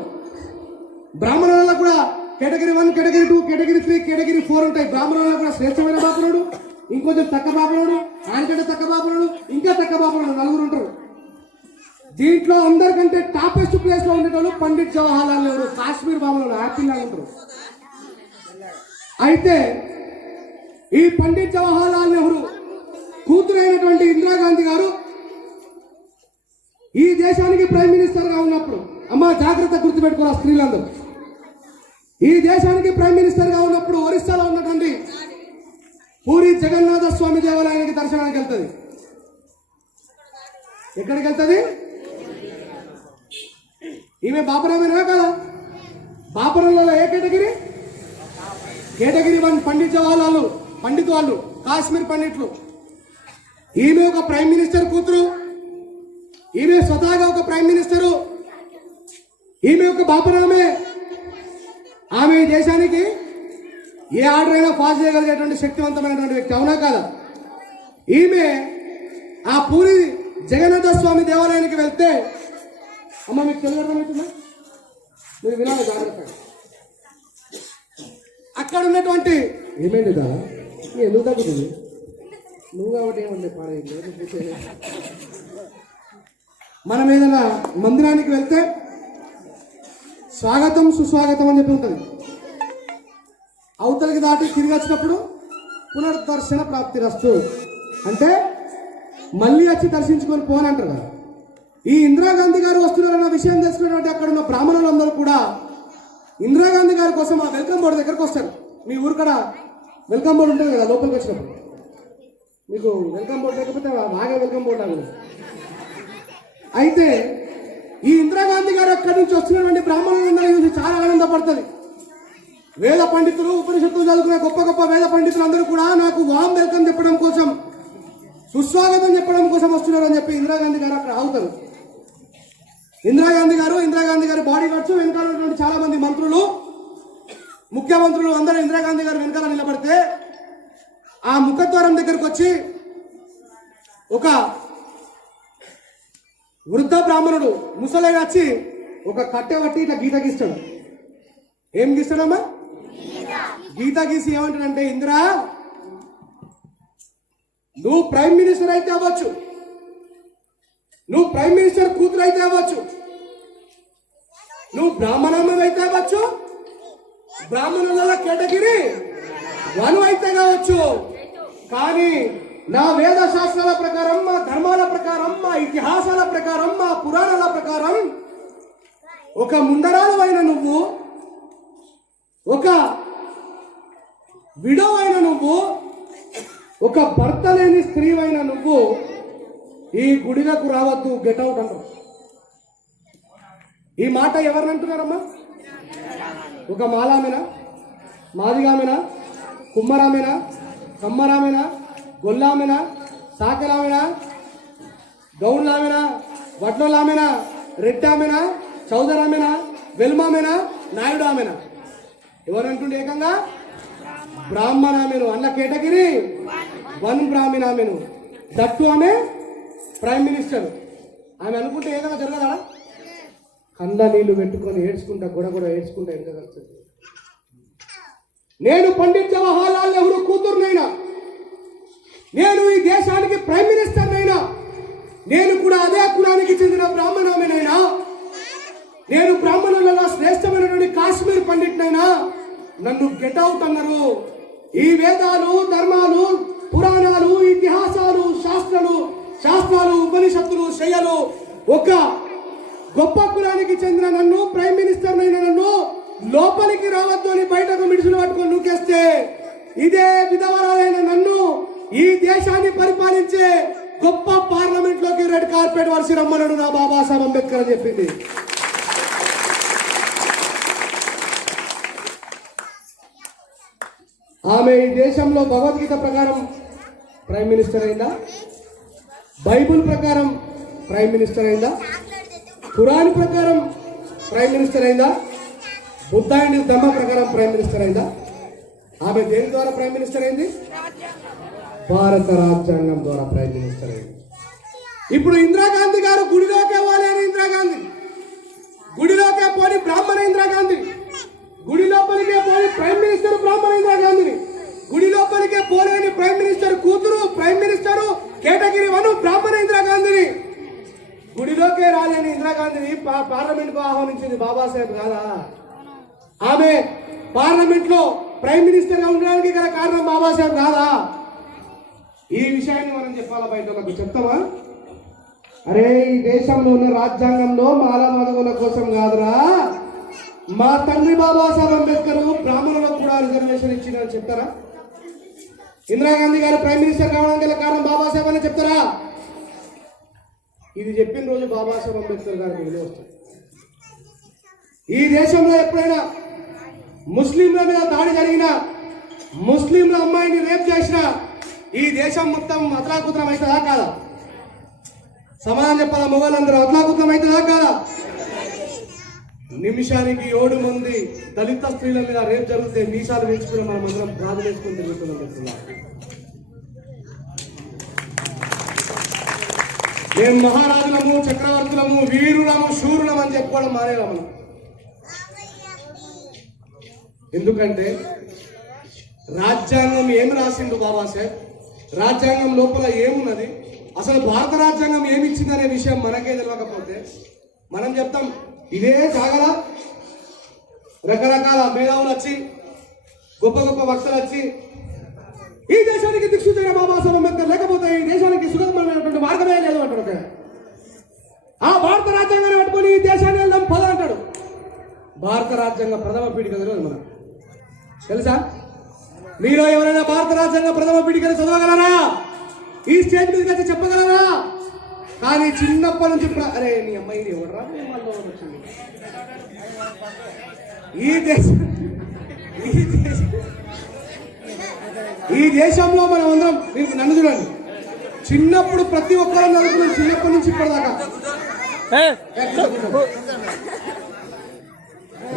బ్రాహ్మణులలో కూడా కేటగిరీ 1, కేటగిరీ 2, కేటగిరీ 3, కేటగిరీ 4 ఉంటాయి. బ్రాహ్మణులలో కూడా శ్రేష్టమైన బాపునుడు, ఇంకొంచెం తక్కువ బాపునుడు, ఆయనకంటే తక్కువ బాపునుడు, ఇంకా తక్కువ బాపునుడు, 4 ఉంటారు. దీంట్లో అందరికంటే టాపెస్ట్ ప్లేస్ లో ఉండేటోళ్ళు పండిట్ జవహర్ లాల్ నెహ్రూ. కాశ్మీర్ బాబులు హ్యాపీగా ఉంటారు. అయితే ఈ పండిట్ జవహర్ లాల్ నెహ్రూ కూతురైనటువంటి ఇందిరాగాంధీ గారు ఈ దేశానికి ప్రైమ్ మినిస్టర్ గా ఉన్నప్పుడు, అమ్మ జాగ్రత్త గుర్తుపెట్టుకోవాలి స్త్రీలందరూ, ఈ దేశానికి ప్రైమ్ మినిస్టర్ గా ఉన్నప్పుడు ఒరిస్సాలో ఉన్నటువంటి పూరి జగన్నాథ స్వామి దేవాలయానికి దర్శనానికి వెళ్తుంది. ఎక్కడికి వెళ్తుంది? ఈమె బాపురమేనా కదా? బాపురంలో ఏ కేటగిరీ? కేటగిరీ 1 పండిట్ జవహర్ లాల్ పండిత్ వాళ్ళు, కాశ్మీర్ పండిట్లు. ఈమె ఒక ప్రైమ్ మినిస్టర్ కూతురు, ఈమె స్వతహాగా ఒక ప్రైమ్ మినిస్టరు, ఈమె ఒక బాపురామే. ఆమె ఈ దేశానికి ఏ ఆర్డర్ అయినా పాస్ చేయగలిగేటువంటి శక్తివంతమైనటువంటి వ్యక్తి, అవునా కాదా? ఈమె ఆ పూరి జగన్నాథ స్వామి దేవాలయానికి వెళ్తే, అమ్మ మీకు తెలుగు అర్థమవుతుందా? మీరు వినాలి జాగ్రత్తగా. అక్కడ ఉన్నటువంటి ఏమైంది దా ఎందుకు తగ్గుతుంది? నువ్వు కాబట్టి ఏమంటే పాడైంది. మనం ఏదైనా మందిరానికి వెళ్తే స్వాగతం సుస్వాగతం అని చెప్పి ఉంటుంది. అవతలికి దాటి తిరిగి వచ్చినప్పుడు పునర్దర్శన ప్రాప్తి రస్తు అంటే మళ్ళీ వచ్చి దర్శించుకొని పోని అంటారు కదా. ఈ ఇందిరాగాంధీ గారు వస్తున్నారన్న విషయం తెలుసుకున్నటువంటి అక్కడ ఉన్న బ్రాహ్మణులందరూ కూడా ఇందిరాగాంధీ గారి కోసం ఆ వెల్కమ్ బోర్డు దగ్గరకు వస్తారు. మీ ఊరు కూడా వెల్కమ్ బోర్డు ఉంటుంది కదా, లోపలికి వచ్చినప్పుడు మీకు వెల్కమ్ బోర్డు లేకపోతే బాగా వెల్కమ్ బోర్డు అవ్వదు. అయితే ఈ ఇందిరాగాంధీ గారు అక్కడి నుంచి వస్తున్నటువంటి బ్రాహ్మణులందరూ చూసి చాలా ఆనందపడుతుంది. వేద పండితులు, ఉపనిషత్తులు చదువుకునే గొప్ప గొప్ప వేద పండితులు అందరూ కూడా నాకు వామ్ వెల్కమ్ చెప్పడం కోసం, సుస్వాగతం చెప్పడం కోసం వస్తున్నారు అని చెప్పి ఇందిరాగాంధీ గారు అక్కడ ఆగుతారు. ఇందిరాగాంధీ గారి బాడీ గార్డ్స్, వెనకాల ఉన్నటువంటి చాలా మంది మంత్రులు, ముఖ్యమంత్రులు అందరూ ఇందిరాగాంధీ గారు వెనకాల నిలబడితే ఆ ముఖద్వారం దగ్గరకు వచ్చి ఒక వృద్ధ బ్రాహ్మణుడు ముసలైన వచ్చి ఒక కట్టె పట్టి ఇట్లా గీత గీస్తాడు. ఏం గీస్తాడమ్మా? గీత గీసి ఏమంటాడంటే, ఇందిరా నువ్వు ప్రైమ్ మినిస్టర్ అయితే అవ్వచ్చు, నువ్వు ప్రైమ్ మినిస్టర్ కూతురు అయితే అవ్వచ్చు, నువ్వు బ్రాహ్మణమ్మ అయితే అవ్వచ్చు, బ్రాహ్మణుల కేటగిరీ 1 అయితే కావచ్చు, కానీ నా వేద శాస్త్రాల ప్రకారం, మా ధర్మాల ప్రకారం, మా ఇతిహాసాల ప్రకారం, మా పురాణాల ప్రకారం ఒక ముందరాలు అయిన నువ్వు, ఒక విడో అయిన నువ్వు, ఒక భర్త లేని స్త్రీ అయిన నువ్వు ఈ గుడిలకు రావద్దు, గెట్ అవుట్ అంటారు. ఈ మాట ఎవరిని అంటున్నారమ్మా? ఒక మాలామేనా, మాదిగామేనా, కుమ్మరామేనా, కమ్మరామేనా, గొల్లామెనా, సాకరామెనా, గౌన్లామెనా, వడ్లోళ్ళు ఆమెనా, రెడ్డి ఆమెనా, చౌదరి ఆమెనా, వెల్మామేనా, నాయుడు ఆమెనా? ఎవరంటుండే ఏకంగా బ్రాహ్మణ ఆమెను. అన్న కేటగిరీ 1 బ్రాహ్మణ ఆమెను. దట్టు ఆమె ప్రైమ్ మినిస్టర్. ఆమె అనుకుంటే ఏదైనా జరగదా? కంద నీళ్లు పెట్టుకొని ఏడ్చుకుంటా గొడగొడ ఏడ్చుకుంటా ఎక్కగలుగుతుంది. నేను పండిత్ జవహర్లాల్ నెహ్రూ కూతురునైనా, నేను ఈ దేశానికి ప్రైమ్ మినిస్టర్ అయినా, నేను కూడా అదే కులానికి చెందిన బ్రాహ్మణామేనైనా, నేను బ్రాహ్మణులలో శ్రేష్టమైనటువంటి కాశ్మీర్ పండిట్నైనా నన్ను గెట్ అవుట్ అన్నారు. ఈ వేదాలు, ధర్మాలు, పురాణాలు, ఇతిహాసాలు, శాస్త్రాలు, ఉపనిషత్తులు, శయ్యలు ఒక గొప్ప కులానికి చెందిన నన్ను, ప్రైమ్ మినిస్టర్ అయిన నన్ను లోపలికి రావద్దు అని బయటకు మిడిసులు పట్టుకొని నూకేస్తే, ఇదే విధవరాలైన నన్ను ఈ దేశాన్ని పరిపాలించే గొప్ప పార్లమెంట్ లోకి రెడ్ కార్పెట్ వర్షి రమ్మన్నాడు నా బాబాసాహెబ్ అంబేద్కర్ అని చెప్పింది. ఆమె ఈ దేశంలో భగవద్గీత ప్రకారం ప్రైమ్ మినిస్టర్ అయిందా? బైబుల్ ప్రకారం ప్రైమ్ మినిస్టర్ అయిందా? ఖురాన్ ప్రకారం ప్రైమ్ మినిస్టర్ అయిందా? బుద్ధ అండ్ ధమ్మ ప్రకారం ప్రైమ్ మినిస్టర్ అయిందా? ఆమె దేని ద్వారా ప్రైమ్ మినిస్టర్ అయింది? భారత రాజ్యాంగం ద్వారా ప్రైమ్ మినిస్టర్ అయింది. ఇప్పుడు ఇందిరాగాంధీ గారు గుడిలోకి ఇవ్వాలి అని ఇందిరాగాంధీ, గుడిలోకే పోని బ్రాహ్మణ ఇందిరాగాంధీ, గుడి లోపలికే పోని ప్రైమ్ మినిస్టర్ బ్రాహ్మణ ఇందిరాగాంధీని, గుడి లోపలికే పోలేని ప్రైమ్ మినిస్టర్ కూతురు ప్రైమ్ మినిస్టర్ కేటగిరీ 1 బ్రాహ్మణ ఇందిరాగాంధీని, గుడిలోకే రాలేని ఇందిరాగాంధీని పార్లమెంట్ కు ఆహ్వానించింది బాబాసాహెబ్ కాదా? ఆమె పార్లమెంట్ లో ప్రైమ్ మినిస్టర్ గా ఉండడానికి గల కారణం బాబాసాహెబ్ కాదా? ఈ విషయాన్ని మనం చెప్పాలా, బయట వాళ్ళకు చెప్తామా? అరే ఈ దేశంలో ఉన్న రాజ్యాంగంలో మాలా మాధవుల కోసం కాదురా, మా తండ్రి బాబాసాహెబ్ అంబేద్కర్ బ్రాహ్మణులకు కూడా రిజర్వేషన్ ఇచ్చిందని చెప్తారా? ఇందిరాగాంధీ గారు ప్రైమ్ మినిస్టర్ కావడానికి గల కారణం బాబాసాహెబ్ అని చెప్తారా? ఇది చెప్పిన రోజు బాబాసాహెబ్ అంబేద్కర్ గారికి విలువ వస్తుంది. ఈ దేశంలో ఎప్పుడైనా ముస్లింల మీద దాడి జరిగినా, ముస్లింల అమ్మాయిని రేప్ చేసినా ఈ దేశం మొత్తం అతలాకుతలం అవుతుందా కాదా? సమాధానం చెప్పాలా? మొగలందరూ అతలాకుతలం అవుతుందా కాదా? నిమిషానికి 7 మంది దళిత స్త్రీల మీద రేప్ జరిగితే మీసాలు వేసుకుని మనం అందరం బాధ వేసుకుని తిరుగుతున్నాం. మేము మహారాజులము, చక్రవర్తులము, వీరులము, శూరులము అని చెప్పుకోవడం మానేలా మనం. ఎందుకంటే రాజ్యాంగం ఏమి రాసిండు బాబాసాహెబ్, రాజ్యాంగం లోపల ఏమున్నది, అసలు భారత రాజ్యాంగం ఏమిచ్చిందనే విషయం మనకే తెలియకపోతే మనం చెప్తాం ఇదే కాగల. రకరకాల మేధావులు వచ్చి, గొప్ప గొప్ప వక్తలు వచ్చి ఈ దేశానికి దిక్సూచైన బాబాసాహెబ్ అంబేద్కర్ లేకపోతే ఈ దేశానికి సుగమమైనటువంటి మార్గమే లేదు అంటాడు. ఆ భారత రాజ్యాంగాన్ని పట్టుకొని ఈ దేశాన్ని వెళ్దాం పద అంటాడు. భారత రాజ్యాంగ ప్రథమ పీఠిక తెలియదు మనం, తెలుసా? మీలో ఎవరైనా భారత రాజ్యాంగ ప్రథమ పీఠికను చదవగలరా? ఈ స్టేజ్ మీద వచ్చి చెప్పగలరా? కానీ చిన్నప్పటి నుంచి అరే నీ అమ్మాయి ఎవడరా వచ్చింది ఈ దేశంలో మనం అందరం, నన్ను చూడండి, చిన్నప్పుడు ప్రతి ఒక్కరూ చదువుకున్నాం, చిన్నప్పటి నుంచి ఇప్పటిదాకా.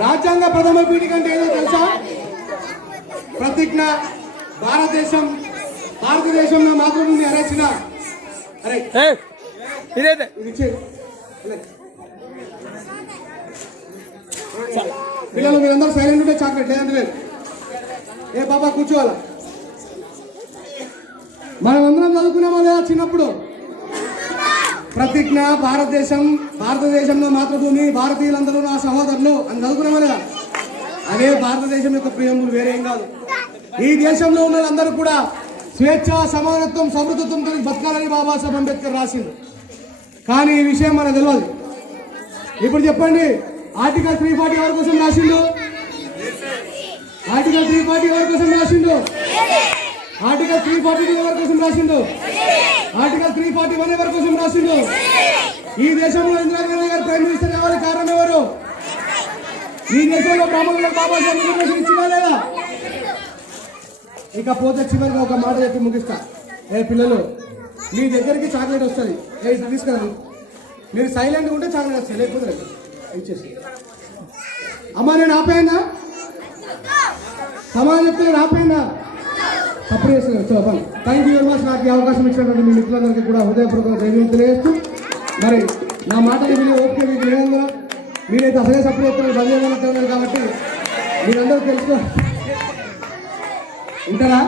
రాజ్యాంగ ప్రథమ పీఠిక అంటే ఏదో తెలుసా? ప్రతిజ్ఞ, భారతదేశంలో మాతృభూమి అరేచిన. అరే పిల్లలు మీరందరూ సైలెంట్ ఉంటే చాక్లెట్, లేదంటే లేదు. ఏ బాబా కూర్చోవాలా? మనం అందరం చదువుకున్నామా లేదా చిన్నప్పుడు? ప్రతిజ్ఞ, భారతదేశంలో మాతృభూమి, భారతీయులందరూ నా సహోదరులు అని చదువుకున్నామా లేదా? అదే భారతదేశం యొక్క ప్రియములు, వేరేం కాదు. ఈ దేశంలో ఉన్న అందరూ కూడా స్వేచ్ఛ, సమానత్వం, సమృద్ధత్వంతో బతకాలని బాబాసాహెబ్ అంబేద్కర్ రాసిండు. కానీ ఈ విషయం మనకు తెలియదు. ఇప్పుడు చెప్పండి, ఆర్టికల్ 340 ఎవరి కోసం రాసిండు? ఆర్టికల్ 340 ఎవరి కోసం రాసిండు? ఆర్టికల్ 342 ఎవరి కోసం రాసిండు? ఆర్టికల్ 341 ఎవరి కోసం రాసిండు? ఈ దేశంలో ఇందిరాగాంధీ గారు ప్రైమ్ మినిస్టర్ కావాలి, కారణం ఎవరు? ఈ దేశంలో బ్రాహ్మణులకు బాబాసాహెబ్ రిజర్వేషన్ ఇచ్చినా లేదా? ఇకపోతే చివరిగా ఒక మాట చెప్పి ముగిస్తా. ఏ పిల్లలు, మీ దగ్గరికి చాక్లెట్ వస్తుంది, తీసుకురా. మీరు సైలెంట్గా ఉంటే చాలా నచ్చాయి, లేకపోతే లేదు. ఇచ్చేసి అమ్మా నేను ఆపేయందా? సమాజం చెప్తే ఆపేయందా? సపోర్ట్ చేస్తున్నారు. చెప్పండి. Thank you very much. నాకు ఈ అవకాశం ఇచ్చినటువంటి మీ మిత్రులందరికీ కూడా హృదయపూర్వక ధన్యవాదాలు తెలియజేస్తూ, మరి నా మాటలు మీరు ఓకే మీకు లేదంగా మీరైతే అసలే సపోర్ట్ చేస్తున్నారు, ధన్యవాదాలు కాబట్టి మీరందరూ తెలుసుకో ఉంటారా?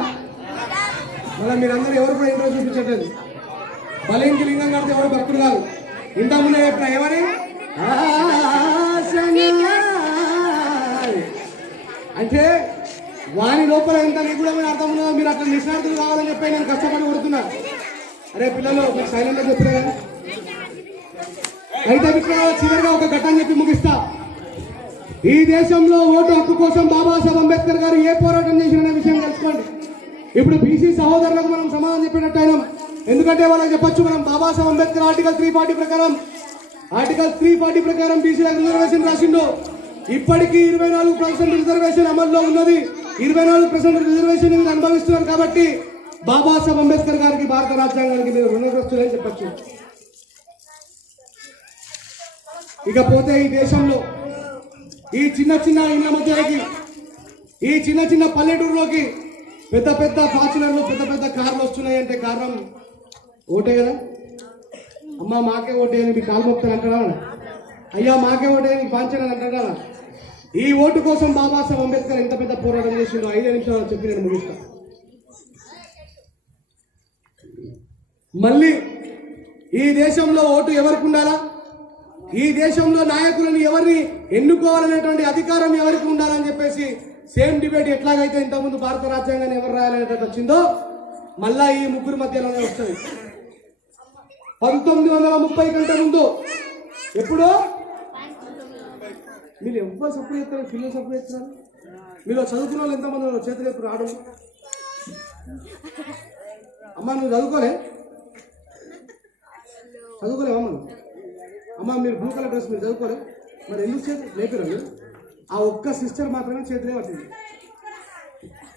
మళ్ళీ మీరందరూ ఎవరు కూడా ఇంట్రెస్ట్ చూపించట్లేదు. బలింకి లింగం కడితే ఎవరు భక్తులు కాదు. ఇంత ముందే చెప్పిన ఏమని అంటే వాని లోపల ఎంత నిగూఢమైన అర్థం ఉన్నదో మీరు అట్లా నిష్ణార్థులు కావాలని చెప్పి నేను కష్టపడి కొడుతున్నా. అరే పిల్లలు మీకు సైలెంట్గా చెప్పినా కదా. అయితే మిత్రులు చివరిగా ఒక ఘట్టం చెప్పి ముగిస్తా. ఈ దేశంలో ఓటు హక్కు కోసం బాబాసాహెబ్ అంబేద్కర్ గారు ఏ పోరాటం చేసిన విషయం తెలుసుకోండి. ఇప్పుడు బీసీ సహోదరులకు మనం సమాధానం చెప్పినట్టు అయినాం. ఎందుకంటే వాళ్ళకి చెప్పొచ్చు మనం బాబాసాహెబ్ అంబేద్కర్ ఆర్టికల్ 340 ప్రకారం బీసీలకు రిజర్వేషన్ రాసిండు. ఇప్పటికీ 24% రిజర్వేషన్ అమల్లో ఉన్నది. 24% రిజర్వేషన్ అనుభవిస్తున్నారు. కాబట్టి బాబాసాహెబ్ అంబేద్కర్ గారికి, భారత రాజ్యాంగానికి మీరు రుణగ్రస్తులని చెప్పచ్చు. ఇకపోతే ఈ దేశంలో ఈ చిన్న చిన్న ఇళ్ల మధ్యలోకి, ఈ చిన్న చిన్న పల్లెటూరులోకి పెద్ద పెద్ద ఫార్చునర్లు, పెద్ద పెద్ద కార్లు వస్తున్నాయి అంటే కారణం ఓటే కదా. అమ్మ మాకే ఓటే అని మీ కాలు మొక్కుతాను అంటారా? అయ్యా మాకే ఓటే అని పాంచని అంటారా? ఈ ఓటు కోసం బాబాసాహెబ్ అంబేద్కర్ ఎంత పెద్ద పోరాటం చేసిండో 5 నిమిషాలు చెప్పి నేను ముగిస్తాను. మళ్ళీ ఈ దేశంలో ఓటు ఎవరికి ఉండాలా, ఈ దేశంలో నాయకులను ఎవరిని ఎన్నుకోవాలనేటువంటి అధికారం ఎవరికి ఉండాలని చెప్పేసి సేమ్ డిబేట్ ఎట్లాగైతే ఇంతకుముందు భారత రాజ్యాంగాన్ని ఎవరు రాయాలనేటువంటి వచ్చిందో మళ్ళా ఈ ముగ్గురు మధ్యలోనే వస్తుంది. 1930 కంటే ముందు ఎప్పుడో మీరు ఎవరు సపోర్ట్ చేస్తారు, పిల్లలు సపోర్ట్ చేస్తున్నారు. మీరు చదువుకున్న వాళ్ళు ఎంతమంది చేతులు ఎప్పుడు రావడం? అమ్మ నువ్వు చదువుకోలేవమ్మ? అమ్మ మీరు బ్లూ కలర్ డ్రెస్ మీరు చదువుకోలే, మరి ఎందుకు చేతులు లేపారు? మీరు ఆ ఒక్క సిస్టర్ మాత్రమే చేతులే పట్టింది.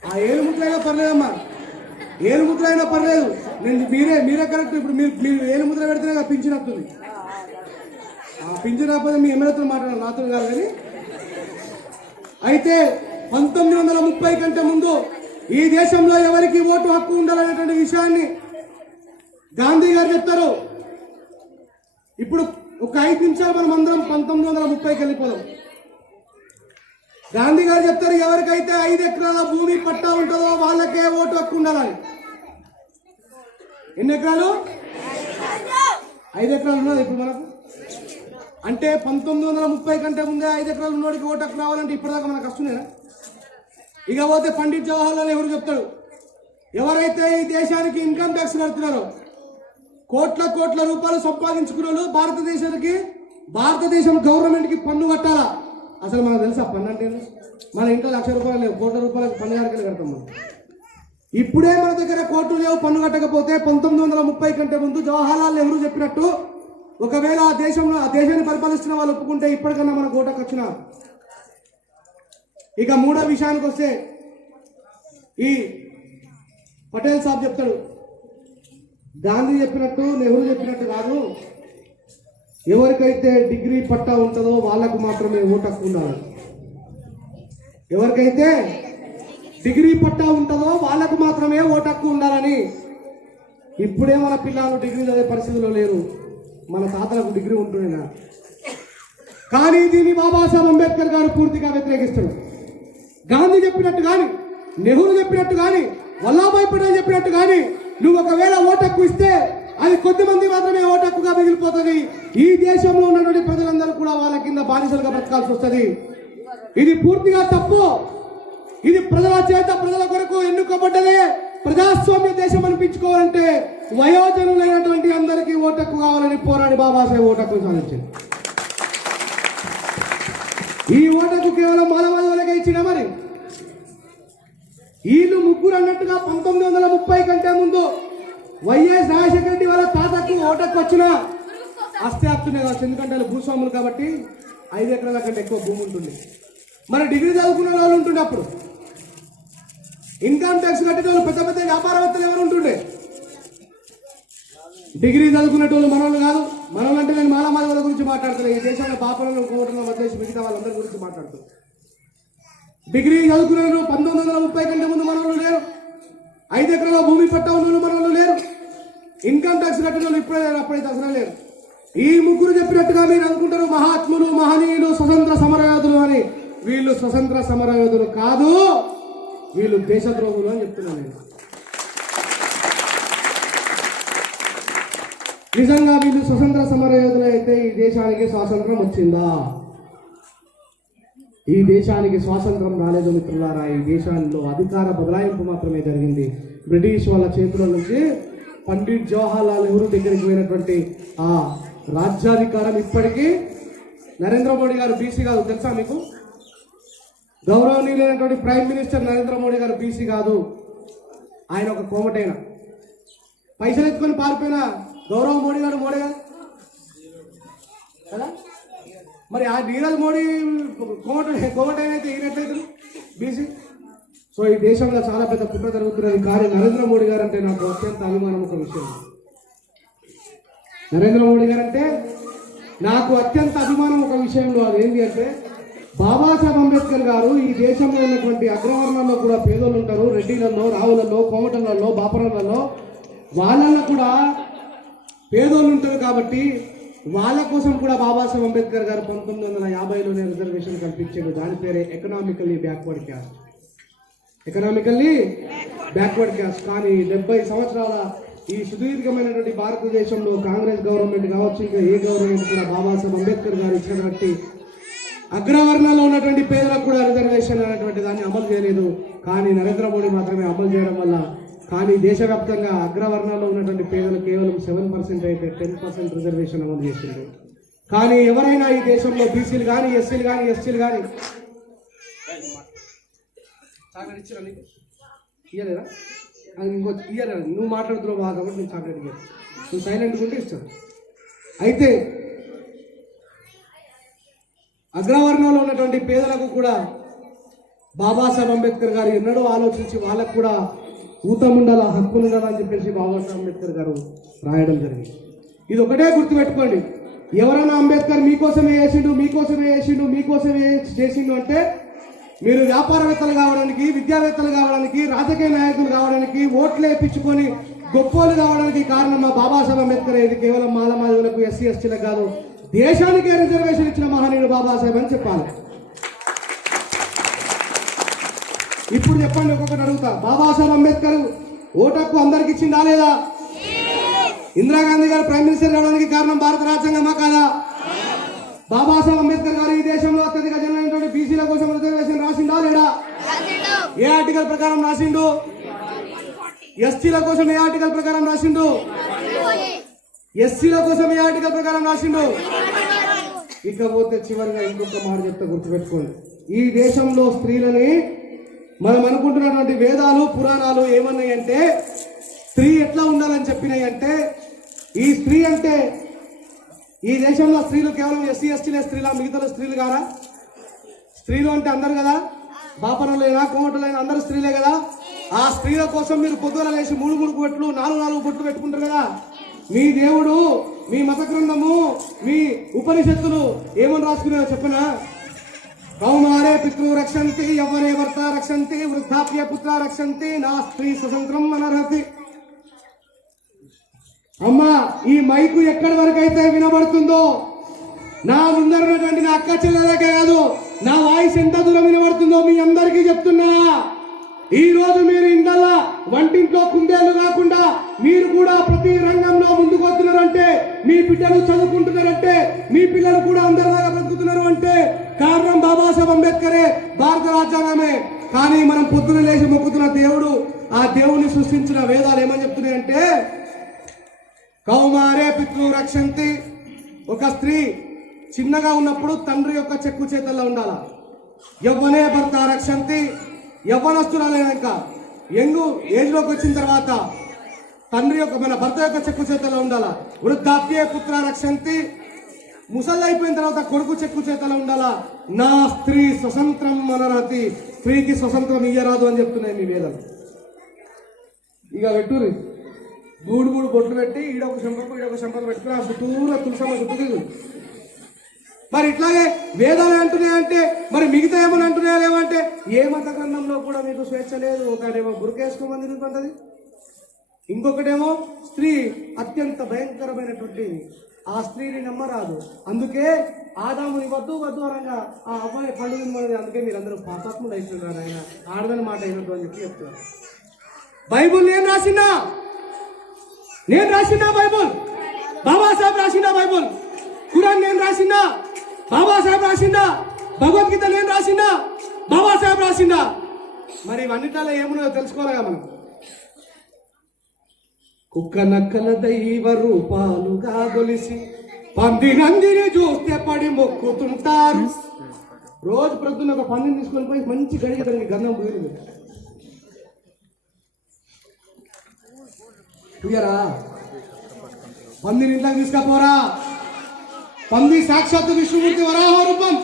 ఆ ఏలు ముద్రైనా పర్లేదమ్మా, ఏలు ముద్ర అయినా పర్లేదు. నేను మీరే కరెక్ట్. ఇప్పుడు మీరు ఏలు ముద్ర పెడితేనే పింఛన్ వస్తుంది. ఆ పింఛన్ రాకపోతే మీ ఎమ్మెల్యేతో మాట్లాడాలి, నాతో కాదు. కానీ అయితే 1930 కంటే ముందు ఈ దేశంలో ఎవరికి ఓటు హక్కు ఉండాలనేటువంటి విషయాన్ని గాంధీ గారు చెప్తారు. ఇప్పుడు ఒక 5 నిమిషాలు మనం అందరం 1930కి వెళ్ళిపోదాం. గాంధీ గారు చెప్తారు ఎవరికైతే 5 ఎకరాల భూమి పట్టా ఉంటుందో వాళ్ళకే ఓటు హక్కు ఉండాలని. ఎన్ని ఎకరాలు? 5 ఎకరాలు ఉన్నది ఇప్పుడు మనకు. అంటే 1930 కంటే ముందే 5 ఎకరాలు ఉన్నోడికి ఓటు హక్కు రావాలంటే ఇప్పటిదాకా మనకు వస్తుందేనా? ఇక పోతే పండిట్ జవహర్లాల్ నెహ్రూ చెప్తాడు ఎవరైతే ఈ దేశానికి ఇన్కమ్ ట్యాక్స్ కడుతున్నారో, కోట్ల రూపాయలు సంపాదించుకున్న భారతదేశం గవర్నమెంట్కి పన్ను కట్టాలా. అసలు మనకు తెలుసా పన్ను అంటే? మన ఇంట్లో 1,00,000 రూపాయలు లేవు, కోట్ల రూపాయలకు పన్ను కడకలు కడతాం మనం. ఇప్పుడే మన దగ్గర కోట్లు లేవు, పన్ను కట్టకపోతే 1930 కంటే ముందు జవహర్లాల్ నెహ్రూ చెప్పినట్టు ఒకవేళ ఆ దేశాన్ని పరిపాలిస్తున్న వాళ్ళు ఒప్పుకుంటే ఇప్పటికన్నా మన ఓటకు వచ్చిన. ఇక మూడో విషయానికి వస్తే ఈ పటేల్ సాబ్ చెప్తాడు గాంధీ చెప్పినట్టు నెహ్రూ చెప్పినట్టు కాదు, ఎవరికైతే డిగ్రీ పట్టా ఉంటుందో వాళ్ళకు మాత్రమే ఓటు హక్కు ఉండాలి. ఎవరికైతే డిగ్రీ పట్టా ఉంటుందో వాళ్ళకు మాత్రమే ఓటు హక్కు ఉండాలని. ఇప్పుడే మన పిల్లలు డిగ్రీ చదివే పరిస్థితిలో లేరు, మన తాతలకు డిగ్రీ ఉంటుండేనా. కానీ దీన్ని బాబాసాహెబ్ అంబేద్కర్ గారు పూర్తిగా వ్యతిరేకిస్తాడు. గాంధీ చెప్పినట్టు కానీ, నెహ్రూ చెప్పినట్టు కానీ, వల్లభాయ్ పటేల్ చెప్పినట్టు కానీ నువ్వు ఒకవేళ ఓటు హక్కు ఇస్తే అది కొద్దిమంది మాత్రమే ఓటు హక్కుగా మిగిలిపోతుంది. ఈ దేశంలో ఉన్నటువంటి ప్రజలందరూ కూడా వాళ్ళ కింద బానిసలుగా బ్రతకాల్సి వస్తుంది. ఇది పూర్తిగా తప్పు. ఇది ప్రజల చేత ప్రజల కొరకు ఎన్నుకోబడ్డదే ప్రజాస్వామ్య దేశం అనిపించుకోవాలంటే వయోజనులైనటువంటి అందరికీ ఓటు హక్కు కావాలని పోరాడి బాబాసాహెబ్ ఓటు హక్కు సాధించింది. ఈ ఓటు హక్కు కేవలం మానవాళికే ఇచ్చిన. మరి వీళ్ళు ముగ్గురు అన్నట్టుగా 1930 కంటే ముందు వైఎస్ రాజశేఖర రెడ్డి వాళ్ళ తాతకు ఓటు హక్కు వచ్చిన ఆస్తి హక్కునే కావచ్చు, ఎందుకంటే వాళ్ళు భూస్వాములు కాబట్టి 5 ఎకరాల కంటే ఎక్కువ భూమి ఉంటుంది. మరి డిగ్రీ చదువుకున్న వాళ్ళు ఉంటుండే, అప్పుడు ఇన్కమ్ ట్యాక్స్ కట్టిన వాళ్ళు పెద్ద పెద్ద వ్యాపారవేత్తలు ఎవరు ఉంటుండే? డిగ్రీ చదువుకునేటోళ్ళు మనోళ్ళు కాదు. మనోళ్ళు అంటే నేను మాలమాదిల గురించి మాట్లాడుతున్నాను. ఈ దేశంలో పాపలను కోటలను వదిలేసి మిగతా వాళ్ళందరి గురించి మాట్లాడుతున్నాను. డిగ్రీ చదువుకునే 1930 కంటే ముందు మనోళ్ళు లేరు. 5 ఎకరాల భూమి పట్టా ఉన్న మనోళ్ళు లేరు. ఇన్కమ్ ట్యాక్స్ కట్టిన వాళ్ళు ఇప్పుడే లేరు, అప్పుడైతే అసలు లేరు. ఈ ముగ్గురు చెప్పినట్టుగా మీరు అనుకుంటారు మహాత్ములు, మహనీయులు, స్వతంత్ర సమరయోధులు అని. వీళ్ళు స్వతంత్ర సమరయోధులు కాదు, వీళ్ళు దేశద్రోహులు అని చెప్తున్నాను నేను. నిజంగా వీళ్ళు స్వతంత్ర సమరయోధులు అయితే ఈ దేశానికి స్వాతంత్రం వచ్చిందా? ఈ దేశానికి స్వాతంత్రం రాలేదు మిత్రులారా. ఈ దేశంలో అధికార బదలాయింపు మాత్రమే జరిగింది. బ్రిటిష్ వాళ్ళ చేతుల నుంచి పండిట్ జవహర్లాల్ నెహ్రూ దగ్గరికి పోయినటువంటి ఆ రాజ్యాధికారం ఇప్పటికీ నరేంద్ర మోడీ గారు బీసీ కాదు, తెలుసా మీకు? గౌరవనీయులైనటువంటి ప్రైమ్ మినిస్టర్ నరేంద్ర మోడీ గారు బీసీ కాదు, ఆయన ఒక కోమటైన. పైసలు ఎత్తుకొని పారిపోయిన గౌరవ మోడీ గారు మోడీ గారు కదా. మరి ఆ నీరజ్ మోడీ కోమటైన అయితే ఈయనట్లయితే బీసీ. సో ఈ దేశంలో చాలా పెద్ద కుట్ర జరుగుతున్నది. కానీ నరేంద్ర మోడీ గారు అంటే నాకు అత్యంత అభిమానం ఒక విషయం. నరేంద్ర మోడీ గారు అంటే నాకు అత్యంత అభిమానం ఒక విషయంలో. అది ఏంటి అంటే బాబాసాహెబ్ అంబేద్కర్ గారు ఈ దేశంలో ఉన్నటువంటి అగ్రవర్ణాల్లో కూడా పేదోళ్ళు ఉంటారు. రెడ్డిలలో, రావులలో, కోమటలలో, బాపరాలలో, వాళ్ళల్లో కూడా పేదోళ్ళు ఉంటారు. కాబట్టి వాళ్ళ కోసం కూడా బాబాసాహెబ్ అంబేద్కర్ గారు 1950లోనే రిజర్వేషన్ కల్పించారు. దాని పేరే economically backward caste. Economically backward caste. కానీ 70 సంవత్సరాల ఈ సుదీర్ఘమైనటువంటి భారతదేశంలో కాంగ్రెస్ గవర్నమెంట్ కావచ్చు, ఇంకా ఏ గవర్నమెంట్ కూడా బాబాసాహెబ్ అంబేద్కర్ గారు ఇచ్చినటువంటి అగ్రవర్ణాల్లో ఉన్నటువంటి పేదలకు కూడా రిజర్వేషన్ అనేటువంటి దాన్ని అమలు చేయలేదు. కానీ నరేంద్ర మోడీ మాత్రమే అమలు చేయడం వల్ల. కానీ దేశవ్యాప్తంగా అగ్రవర్ణాల్లో ఉన్నటువంటి పేదలు కేవలం 7% అయితే 10% రిజర్వేషన్ అమలు చేసింది. కానీ ఎవరైనా ఈ దేశంలో బీసీలు కానీ, ఎస్సీలు కానీ, ఎస్టీలు కానీ చాక్లెట్ ఇచ్చిరా నీకు? ఇయ్యలేదా? అది ఇంకో ఇయ్యలేదా? నువ్వు మాట్లాడుతున్నావు బాగా కాబట్టి నేను చాక్లెట్ ఇయ్యాను. నువ్వు సైలెంట్గా ఉంటే ఇస్తాను. అయితే అగ్రవర్ణంలో ఉన్నటువంటి పేదలకు కూడా బాబాసాహెబ్ అంబేద్కర్ గారు ఎన్నడూ ఆలోచించి వాళ్ళకు కూడా ఊతం ఉండాలా, హక్కులు ఉండాలా అని చెప్పేసి బాబాసాహెబ్ అంబేద్కర్ గారు రాయడం జరిగింది. ఇది ఒకటే గుర్తుపెట్టుకోండి. ఎవరైనా అంబేద్కర్ మీకోసమే చేసిండు, మీకోసమే చేసిండు, మీకోసమే చేసిండు అంటే మీరు వ్యాపారవేత్తలు కావడానికి, విద్యావేత్తలు కావడానికి, రాజకీయ నాయకులు కావడానికి, ఓట్లు వేయించుకొని గొప్పోలు కావడానికి కారణం మా బాబాసాహెబ్ అంబేద్కర్. ఇది కేవలం మాలమాదివులకు, ఎస్సీ ఎస్టీలకు కాదు, దేశానికే రిజర్వేషన్ ఇచ్చిన మహనీయుడు బాబాసాహెబ్ అని చెప్పాలి. ఇప్పుడు చెప్పండి, ఒక్కొక్కటి అడుగుతా. బాబాసాహెబ్ అంబేద్కర్ ఓటు హక్కు అందరికి ఇచ్చిందా లేదా? ఇందిరాగాంధీ గారు ప్రైమ్ మినిస్టర్ కావడానికి కారణం భారత రాజ్యాంగమా కాదా? బాబాసాహెబ్ అంబేద్కర్ గారు ఈ దేశంలో అత్యధిక జనమైనటువంటి బీసీల కోసం రిజర్వేషన్ రాసిందా లేడా? ఏ ఆర్టికల్ ప్రకారం రాసిండు? ఎస్టీల కోసం ఏ ఆర్టికల్ ప్రకారం రాసిండు? ఎస్సీల కోసం ఏ ఆర్టికల్ ప్రకారం రాసిండు? ఇకపోతే చివరిగా ఇంకొక మాట చెప్తే గుర్తుపెట్టుకోండి. ఈ దేశంలో స్త్రీలని మనం అనుకుంటున్నటువంటి వేదాలు, పురాణాలు ఏమన్నాయంటే స్త్రీ ఎట్లా ఉండాలని చెప్పినాయి అంటే, ఈ స్త్రీ అంటే ఈ దేశంలో స్త్రీలు కేవలం ఎస్సీ ఎస్టీలే స్త్రీలా? మిగతా స్త్రీలు కాదా? స్త్రీలు అంటే అందరు కదా, బాపనలైనా కోమటలైనా అందరు స్త్రీలే కదా. ఆ స్త్రీల కోసం మీరు పొద్దున లేచి 3 బొట్లు 4 బొట్లు పెట్టుకుంటారు కదా. మీ దేవుడు, మీ మత గ్రంథము, మీ ఉపనిషత్తులు ఏమని రాసుకున్నాయో చెప్పనా? కౌమారే పితృ రక్షంతి, యవ్వనే భర్త రక్షంతి, వృద్ధాప్య పుత్ర రక్షంతి, నా స్త్రీ స్వతంత్రం అనర్హతి. అమ్మా, ఈ మైకు ఎక్కడి వరకు అయితే వినబడుతుందో, నా ముందరున్నటువంటి నా అక్క చెల్లెలకే కాదు, నా వాయిస్ ఎంత దూరం వినబడుతుందో మీ అందరికీ చెప్తున్నా. ఈ రోజు మీరు ఇండల్లా వంటింట్లో కుందేళ్లు కాకుండా మీరు కూడా ప్రతి రంగంలో ముందుకు వస్తున్నారంటే, మీ బిడ్డలు చదువుకుంటున్నారంటే, మీ పిల్లలు కూడా అందరిలాగా బ్రతుకుతున్నారు అంటే కారణం బాబాసాహెబ్ అంబేద్కరే, భారత రాజ్యాంగమే. కానీ మనం పొద్దున లేచి మొక్కుతున్న దేవుడు, ఆ దేవుని సృష్టించిన వేదాలు ఏమని చెప్తున్నాయంటే, కౌమారే పితృ రక్షంతి. ఒక స్త్రీ చిన్నగా ఉన్నప్పుడు తండ్రి యొక్క చెక్కు చేతల్లో ఉండాలా. యవ్వనే భర్త రక్షంతి. యవ్వనస్తురాలైనాక యంగ్ ఏజ్ లోకి వచ్చిన తర్వాత తండ్రి యొక్క మన భర్త యొక్క చెక్కు చేతల్లో ఉండాలా. వృద్ధాప్యే పుత్ర రక్షంతి. ముసలి అయిపోయిన తర్వాత కొడుకు చెక్కు చేతల్లో ఉండాలా. నా స్త్రీ స్వతంత్రం అనరతి. స్త్రీకి స్వతంత్రం ఇయ్యరాదు అని చెప్తున్నాయి మీ వేదాలు. ఇక వెట్టూరి మూడు మూడు బొట్లు పెట్టి ఈడొక శంపకు పెట్టుకుని ఆ చుట్టూరా తులసమ్మ చుట్టూ తిరుగు. మరి ఇట్లాగే వేదాలు అంటున్నాయంటే మరి మిగతా ఏమని అంటున్నాయా లేవంటే ఏ మత గ్రంథంలో కూడా మీకు స్వేచ్ఛ లేదు. ఒకటేమో బురకేసుకోమని తిరుగుతుంటది, ఇంకొకటేమో స్త్రీ అత్యంత భయంకరమైనటువంటి ఆ స్త్రీని నమ్మరాదు. అందుకే ఆదాముని వద్దు అనగా ఆ అబ్బాయి పండుగ తినమని. అందుకే మీరందరూ పాపాత్ములు అయిపోతున్నారు. ఆయన ఆడదని మాట అయినట్టు అని చెప్పి చెప్తున్నారు. బైబుల్ నేను రాసిన బైబుల్, బాబాసాహెబ్ రాసిన బైబుల్, ఖురాన్ నేను రాసిన, బాబాసాహెబ్ రాసిందా, భగవద్గీత నేను రాసిందా, బాబాసాహెబ్ రాసిందా. మరి ఇవన్నిటిలో ఏమున్నాయో తెలుసుకోవాలిగా మనం. కుక్క నక్కల దైవ రూపాలుగా గొలిసి పందినందిని చూస్తే పడి మొక్కుతుంటారు. రోజు ప్రొద్దున ఒక పందిని తీసుకొని పోయి మంచి గడిగ దానికి గంధం పోయింది. పందిని ఇంట్లోకి తీసుకపోరా. పంది సాక్షాత్తు విష్ణుమూర్తి వరాహ రూపం.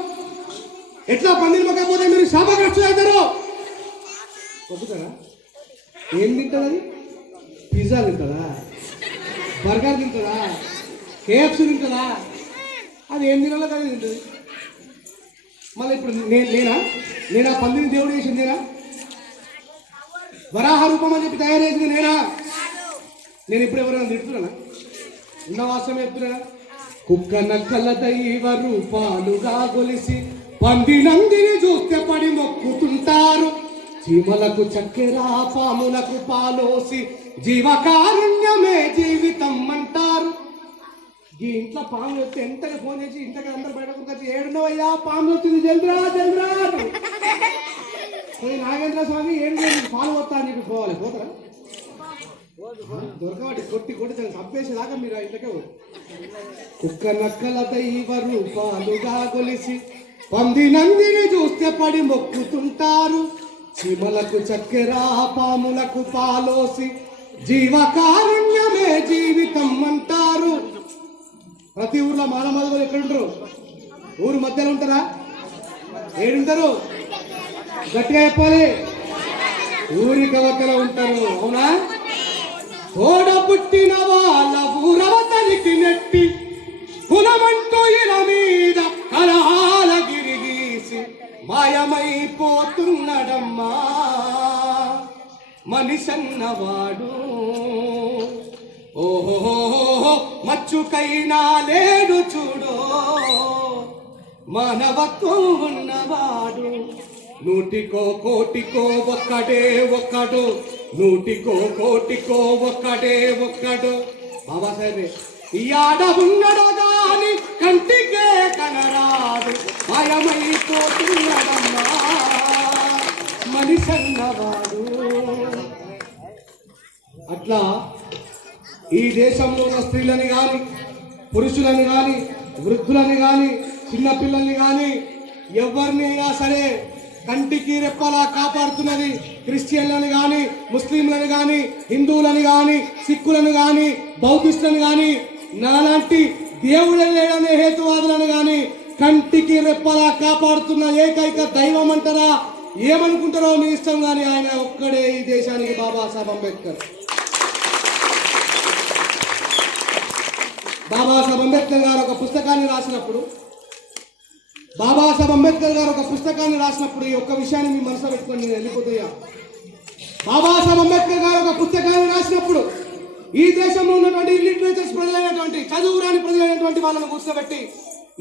ఎట్లా పందిని మొక్కపోతే మీరు శాపగ్రస్తులు అవుతారు. ఒప్పుతారా? ఏం తింటుందని? పిజ్జా తింటుందా, బర్గర్ తింటుందా, కేఎఫ్సీ తింటుందా? అది ఏం తినాలో కానీ తింటుంది. మళ్ళీ ఇప్పుడు నేను ఆ పందిని దేవుడు చేసింది నేనా? వరాహ రూపం అని చెప్పి తయారు చేసింది నేనా? నేను ఇప్పుడు ఎవరైనా తిడుతున్నానా? ఉన్నవాసం చెప్తున్నా. కుక్క నక్కల దైవ రూపాలుగా గొలిసి పందినందిని చూస్తే పడి మొక్కుతుంటారు. చీమలకు చక్కెర పాములకు పాలోసి జీవకారుణ్యమే జీవితం అంటారు. ఈ ఇంట్లో పాములు వస్తే ఎంతగా ఫోన్ చేసి ఇంతగా అందరు బయటకు వచ్చి ఏడున్నవయ్యా పాములు వచ్చింది జల్దిరా నాగేంద్ర స్వామి ఏం పాలు వస్తా అని చెప్పి పోవాలి. పోతారా? దొరకబట్టి కొట్టి చంపేసేదాకా మీరు ఇంతకే. కుక్క నక్కల దైవ రూపాలుగా గొలిసి పందినందిని చూస్తే పడి మొక్కుతుంటారు. చీమలకు చక్కెర పాములకు పాలోసి జీవకారుణ్యమే జీవితం అంటారు. ప్రతి ఊర్లో మానమదులు ఎక్కడుంటారు? ఊరు మధ్యలో ఉంటారా? ఏడుంటారు? గట్టిగా చెప్పాలి. ఊరి కవకల ఉంటారు. అవునా? తోడ పుట్టిన వాళ్ళ ఊరవతలికి నెట్టి కులమంటూ ఇలా మీద కలహాల గిరిగీసి మాయమైపోతున్నడమ్మా మనిషన్నవాడు. ఓహో మచ్చుకైనా లేడు చూడో మానవత్వం ఉన్నవాడు. నూటికో కోటికో ఒక్కడు, నూటికో కోటికో ఒక్కడు. బాబాసాహెబే ఈ ఆడ ఉన్నడో గాని కంటికే కనరాదు మాయమైపోతున్నడమ్మా మనిషన్నవాడు. అట్లా ఈ దేశంలో ఉన్న స్త్రీలని కానీ పురుషులని కానీ వృద్ధులని కానీ చిన్నపిల్లల్ని కానీ ఎవరినైనా సరే కంటికి రెప్పలా కాపాడుతున్నది క్రిస్టియన్లను కానీ ముస్లింలను కానీ హిందువులను కానీ సిక్కులను కానీ బౌద్ధిస్టులను కానీ నాలాంటి దేవుడు లేడనే హేతువాదులను కానీ కంటికి రెప్పలా కాపాడుతున్న ఏకైక దైవం అంటారా ఏమనుకుంటారో మీ ఇష్టం. కానీ ఆయన ఒక్కడే ఈ దేశానికి బాబాసాహెబ్ అంబేద్కర్. బాబాసాహెబ్ అంబేద్కర్ గారు ఒక పుస్తకాన్ని రాసినప్పుడు ఈ ఒక్క విషయాన్ని మీ మనసులో పెట్టుకొని నేను వెళ్ళిపోతాయా. బాబాసాహెబ్ అంబేద్కర్ గారు ఒక పుస్తకాన్ని రాసినప్పుడు ఈ దేశంలో ఉన్నటువంటి లిటరేచర్స్ ప్రజలైనటువంటి చదువురాని ప్రజలైనటువంటి వాళ్ళని కూర్చోబెట్టి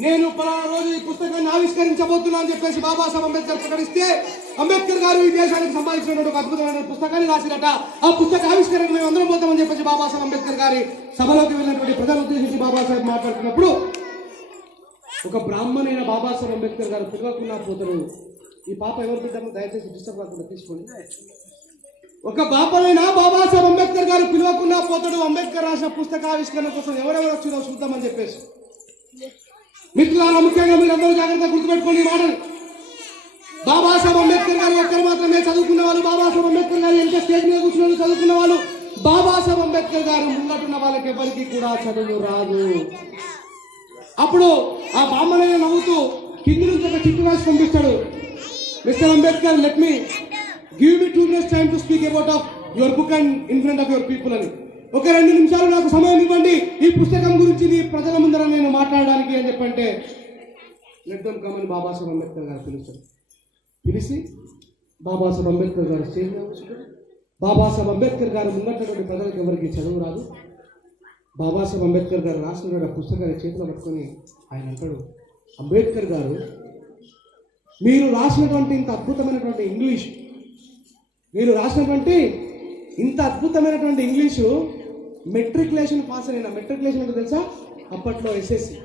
నేను పలానా రోజు ఈ పుస్తకాన్ని ఆవిష్కరించబోతున్నా అని చెప్పేసి బాబాసాహెబ్ అంబేద్కర్ ప్రకటిస్తే అంబేద్కర్ గారు ఈ దేశానికి సంబంధించినటువంటి ఒక అద్భుతమైన పుస్తకాన్ని రాసినట. ఆ పుస్తక ఆవిష్కరణ మేము అందరం పోతామని చెప్పేసి బాబాసాహెబ్ అంబేద్కర్ గారి సభలోకి వెళ్ళినటువంటి ప్రజలను ఉద్దేశించి బాబాసాహెబ్ మాట్లాడుతున్నప్పుడు ఒక బ్రాహ్మణైన బాబాసాహెబ్ అంబేద్కర్ గారు పిలవకుండా పోతారు. ఈ పాప ఎవరు బిడ్డమో దయచేసి డిస్టర్బ్ కాకుండా తీసుకోండి. ఒక బాపనైనా బాబాసాహెబ్ అంబేద్కర్ గారు పిలవకుండా పోతాడు. అంబేద్కర్ రాసిన పుస్తక ఆవిష్కరణ కోసం ఎవరెవరు వచ్చిందో చూద్దామని చెప్పేసి. మిత్రులారా, ముఖ్యంగా మీరు అందరూ జాగ్రత్తగా గుర్తుపెట్టుకోండి మాటలు. బాబాసాహెబ్ అంబేద్కర్ గారు ఒక్కరు మాత్రమే చదువుకున్న వాళ్ళు. బాబాసాహెబ్ అంబేద్కర్ గారు ఎంత స్టేజ్ మీద కూర్చున్న చదువుకున్న వాళ్ళు. బాబాసాహెబ్ అంబేద్కర్ గారు ముంగటున్న వాళ్ళకి ఎవరికి కూడా చదువు రాదు. అప్పుడు ఆ బ్రాహ్మణయ్య నవ్వుతూ కింది నుంచి ఒక చిట్టు రాసి పంపిస్తాడు. Mister Ambedkar, let me give me 2 minutes time to speak about of your book and in front of your people అని. ఒక 2 నిమిషాలు నాకు సమయం ఇవ్వండి, ఈ పుస్తకం గురించి నీ ప్రజల ముందర నేను మాట్లాడడానికి అని చెప్పంటే లెట్ దెమ్ కమ్ అని బాబాసాహెబ్ అంబేద్కర్ గారు పిలిచి బాబాసాహెబ్ అంబేద్కర్ గారు స్టేజ్ మీద కూర్చుంటారు. బాబాసాహెబ్ అంబేద్కర్ గారు ముందటువంటి ప్రజలకు ఎవరికి చదువు రాదు. బాబాసాహెబ్ అంబేద్కర్ గారు రాసిన పుస్తకాన్ని చేతిలో పట్టుకొని ఆయన అంటాడు, అంబేద్కర్ గారు మీరు రాసినటువంటి ఇంత అద్భుతమైనటువంటి ఇంగ్లీష్, మీరు రాసినటువంటి ఇంత అద్భుతమైనటువంటి ఇంగ్లీషు మెట్రికులేషన్ పాస్ అయినా, మెట్రికులేషన్ అంటే తెలుసా అప్పట్లో ఎస్ఎస్సి,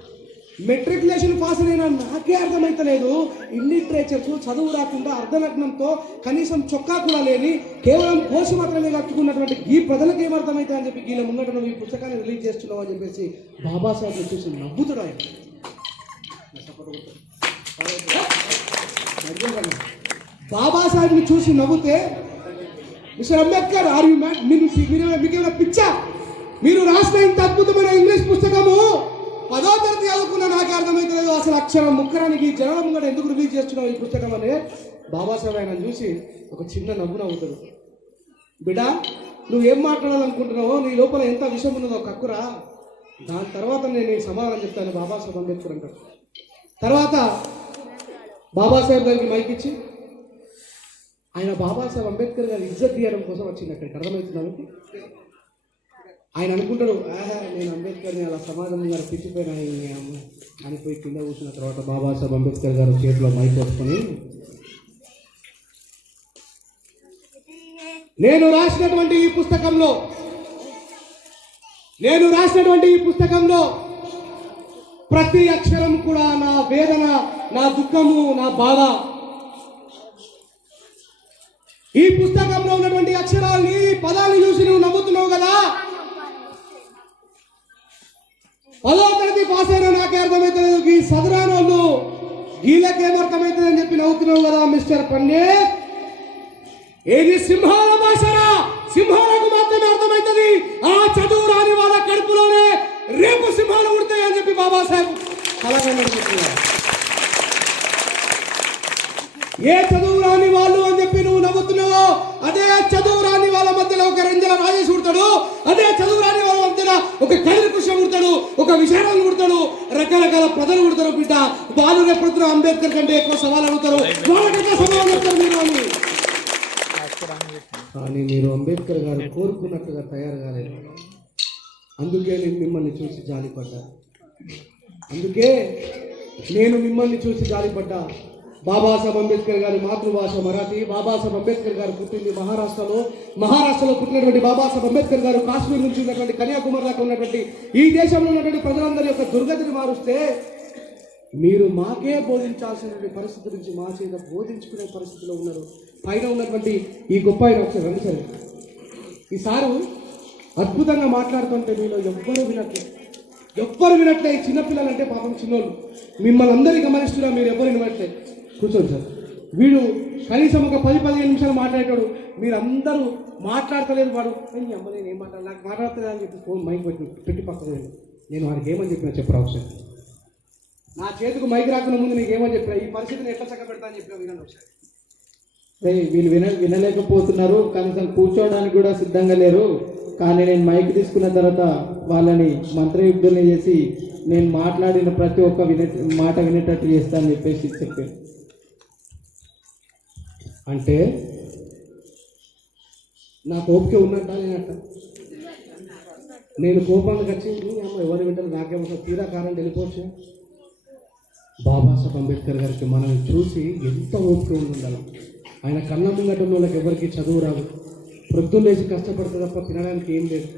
మెట్రికులేషన్ పాస్ అయినా నాకే అర్థమైతలేదు. ఇల్లిటరేచర్స్ చదువు రాకుండా అర్ధనగ్నంతో కనీసం చొక్కా కూడా లేని కేవలం కోసి మాత్రమే కట్టుకున్నటువంటి ఈ ప్రజలకు ఏమర్థమైతే అని చెప్పి వీళ్ళ ముంగట నువ్వు ఈ పుస్తకాన్ని రిలీజ్ చేస్తున్నావు అని చెప్పేసి బాబాసాహెబ్ చూసి నవ్వుతాడు ఆయన. బాబాసాహెబ్ని చూసి నవ్వుతే mister Ambedkar are you mad, మీకేమైనా పిచ్చా? మీరు రాసిన ఇంత అద్భుతమైన ఇంగ్లీష్ పుస్తకము 10వ తరగతి చదువుకున్నా నాకే అర్థమైతలేదు, అసలు అక్షరం ముక్కరానికి జనాల ముంగట ఎందుకు రిలీజ్ చేస్తున్నావు ఈ పుస్తకం అని బాబాసాహెబ్ ఆయన చూసి ఒక చిన్న నవ్వు నవ్వుతాడు. బిడా నువ్వేం మాట్లాడాలనుకుంటున్నావో, నీ లోపల ఎంత విషయం ఉన్నదో కక్కురా, దాని తర్వాత నేను ఈ సమాధానం చెప్తాను బాబాసాహెబ్ అంబేద్కర్ అంటాడు. తర్వాత బాబాసాహెబ్ గారికి మైక్ ఇచ్చి ఆయన బాబాసాహెబ్ అంబేద్కర్ గారి ఇజ్జత్ తీయడం కోసం వచ్చింది అక్కడికి. అర్థమవుతున్నాను. ఆయన అనుకుంటాడు, నేను అంబేద్కర్ని అలా సమాజం గారు పిచ్చిపోయినా అని పోయి కింద కూర్చున్న తర్వాత బాబాసాహెబ్ అంబేద్కర్ గారు చేతిలో మైక్ పట్టుకొని, నేను రాసినటువంటి ఈ పుస్తకంలో ప్రతి అక్షరం కూడా నా వేదన, నా దుఃఖము, నా బాధ. ఈ పుస్తకంలో ఉన్నటువంటి అక్షరాల్ని, పదాన్ని చూసి నువ్వు నవ్వుతున్నావు కదా, 10వ తరగతి పాస్ అయినా నాకే అర్థమవుతలేదు, ఈ సదరాని వాళ్ళు వీళ్ళకేమర్థమవుతుంది అని చెప్పి నవ్వుతున్నావు కదా మిస్టర్ పండిత్. ఏది సింహాల భాషరా, సింహాలకు మాత్రమే అర్థమవుతుంది, ఆ చదువు రాని వాళ్ళ కడుపులోనే రేపు సింహాలు ఉడతాయి అని చెప్పి బాబాసాహెబ్ అలాగే నడుపుతున్నారు. ఏ చదువు రాని వాళ్ళు అని చెప్పి నువ్వు నవ్వుతున్నావో, అదే చదువు రాని వాళ్ళ మధ్యలో ఒక రెంజల రాజేష్ ఉడతాడు, అదే చదువు రాని వాళ్ళ మధ్యలో ఒక కదిరి కృష్ణ ఉడతాడు, ఒక విశాలను ఉడతాడు, రకరకాల ప్రజలు ఉడతారు. బిడ్డ వాళ్ళు రేపొద్దున అంబేద్కర్ కంటే ఎక్కువ సవాలు అడుగుతారు, వాళ్ళకంటే సవాలు చెప్తారు మీరు అని. కానీ మీరు అంబేద్కర్ గారు కోరుకున్నట్టుగా తయారు కాలేదు. అందుకే నేను మిమ్మల్ని చూసి జాలిపడ్డా. బాబాసాహెబ్ అంబేద్కర్ గారి మాతృభాష మరాఠీ. బాబాసాహెబ్ అంబేద్కర్ గారు పుట్టింది మహారాష్ట్రలో పుట్టినటువంటి బాబాసాహెబ్ అంబేద్కర్ గారు కాశ్మీర్ నుంచి ఉన్నటువంటి కన్యాకుమారి దాకా ఉన్నటువంటి ఈ దేశంలో ఉన్నటువంటి ప్రజలందరి యొక్క దుర్గతిని మారుస్తే మీరు మాకే బోధించాల్సినటువంటి పరిస్థితి నుంచి మా చేత బోధించుకునే పరిస్థితిలో ఉన్నారు. పైన ఉన్నటువంటి ఈ గొప్ప ఆయన ఒకసారి రండి సరే. ఈ సారు అద్భుతంగా మాట్లాడుతుంటే మీలో ఎవ్వరు వినట్లే. ఈ చిన్నపిల్లలంటే పాపం చిన్నోళ్ళు, మిమ్మల్ని అందరినీ గమనిస్తున్నా, మీరు ఎవ్వరు వినట్లే. కూర్చోండి సార్. వీడు కనీసం ఒక 10-15 నిమిషాలు మాట్లాడేటాడు, మీరందరూ మాట్లాడతలేదు. వాడు అమ్మ నేను ఏం మాట్లాడాలి, నాకు మాట్లాడుతున్నా అని చెప్పి ఫోన్ మైక్ పెట్టి పక్కన నేను వాడికి ఏమని చెప్పినా చెప్పరా ఒకసారి. నా చేతికి మైక్ రాకుండా ముందు నీకు ఏమని చెప్పినా, ఈ పరిస్థితిని ఎట్లా చక్క పెడతా అని చెప్పినా వినండి ఒకసారి. వీళ్ళు వినలేకపోతున్నారు, కనీసం కూర్చోవడానికి కూడా సిద్ధంగా లేరు. కానీ నేను మైక్ తీసుకున్న తర్వాత వాళ్ళని మంత్రయుద్ధుల్ని చేసి నేను మాట్లాడిన ప్రతి ఒక్క మాట వినేటట్టు చేస్తానని చెప్పేసి చెప్పాను. అంటే నా ఓపిక ఉన్నట్ట లేనట్ట? నేను కోపానికి వచ్చి అమ్మ ఎవరు వింటారు, నాకేమో తీరాకారం వెళ్ళిపోవచ్చు. బాబాసాహెబ్ అంబేద్కర్ గారికి మనం చూసి ఎంత ఓపిక ఉండాలి. ఆయన కళ్ళ ముంగటం వాళ్ళకి ఎవరికి చదువు రాదు, ప్రొద్దులేసి కష్టపడితే తప్ప తినడానికి ఏం లేదు.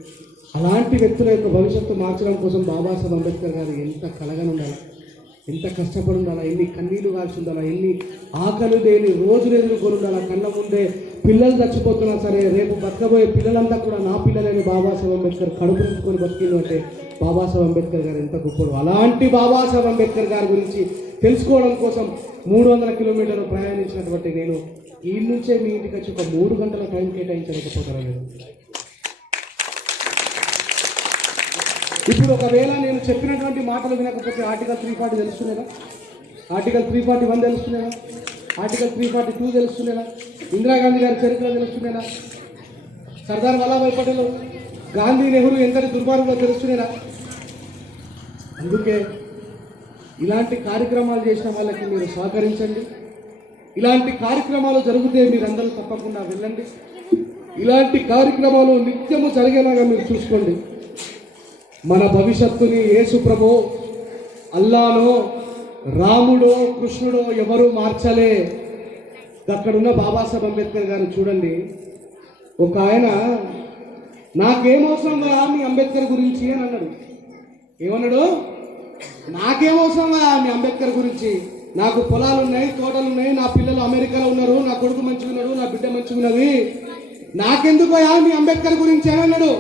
అలాంటి వ్యక్తుల యొక్క భవిష్యత్తు మార్చడం కోసం బాబాసాహెబ్ అంబేద్కర్ గారు ఎంత కలగని ఉండాలి, ఎంత కష్టపడి ఉండాలా, ఎన్ని కన్నీళ్లు కాల్చి ఉండాలా, ఎన్ని ఆకలి దేని రోజులు ఎదుర్కొని ఉండాలా. కళ్ళ ముందే పిల్లలు చచ్చిపోతున్నా సరే రేపు బతకబోయే పిల్లలంతా కూడా నా పిల్లలని బాబాసాహెబ్ అంబేద్కర్ కడుపు నింపుకొని బతికిండు అంటే బాబాసాహెబ్ అంబేద్కర్ గారు ఎంత గొప్పడు. అలాంటి బాబాసాహెబ్ అంబేద్కర్ గారి గురించి తెలుసుకోవడం కోసం 300 కిలోమీటర్లు ప్రయాణించినటువంటి నేను ఈ నుంచే మీ ఇంటికి వచ్చి ఒక 3 గంటల టైం కేటాయించలేకపోతాను. ఇప్పుడు ఒకవేళ నేను చెప్పినటువంటి మాటలు వినకపోతే ఆర్టికల్ 340 తెలుస్తున్నారా, ఆర్టికల్ 341 తెలుస్తున్నారా, ఆర్టికల్ 342 తెలుస్తున్నారా, ఇందిరాగాంధీ గారి చరిత్ర తెలుస్తున్నారా, సర్దార్ వల్లభాయ్ పటేల్ గాంధీ నెహ్రూ ఎంతటి దుర్మార్గంలో తెలుస్తున్నారా? అందుకే ఇలాంటి కార్యక్రమాలు చేసిన వాళ్ళకి మీరు సహకరించండి. ఇలాంటి కార్యక్రమాలు జరిగితే మీరందరూ తప్పకుండా వెళ్ళండి. ఇలాంటి కార్యక్రమాలు నిత్యము జరిగేలాగా మీరు చూసుకోండి. మన భవిష్యత్తుని యేసు ప్రభు, అల్లానో, రాముడో, కృష్ణుడో ఎవరు మార్చలే. అక్కడున్న బాబాసాహెబ్ అంబేద్కర్ గారు చూడండి. ఒక ఆయన నాకేమవసరంగా మీ అంబేద్కర్ గురించి అని అన్నాడు. ఏమన్నాడు? నాకేమవసరంగా మీ అంబేద్కర్ గురించి, నాకు పొలాలు ఉన్నాయి, తోటలు ఉన్నాయి, నా పిల్లలు అమెరికాలో ఉన్నారు, నా కొడుకు మంచిగా ఉన్నాడు, నా బిడ్డ మంచిగా ఉన్నది, నాకెందుకు మీ అంబేద్కర్ గురించి అని అన్నాడు.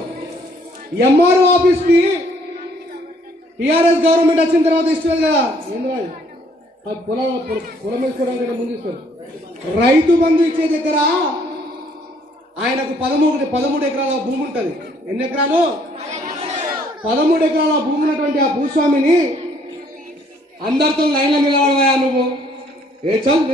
ఎంఆర్ఓ ఆఫీస్కి టీఆర్ఎస్ గవర్నమెంట్ వచ్చిన తర్వాత ఇస్తారు కదా, పొలం వేసుకోవడానికి ముందు ఇస్తారు. రైతు బంధు ఇచ్చే దగ్గర ఆయనకు 13 ఎకరాల భూమి ఉంటుంది. ఎన్ని ఎకరాలు? 13 ఎకరాల భూమి ఉన్నటువంటి ఆ భూస్వామిని అందరితో లైన్లో నిలబడవా నువ్వు? ఏ చల్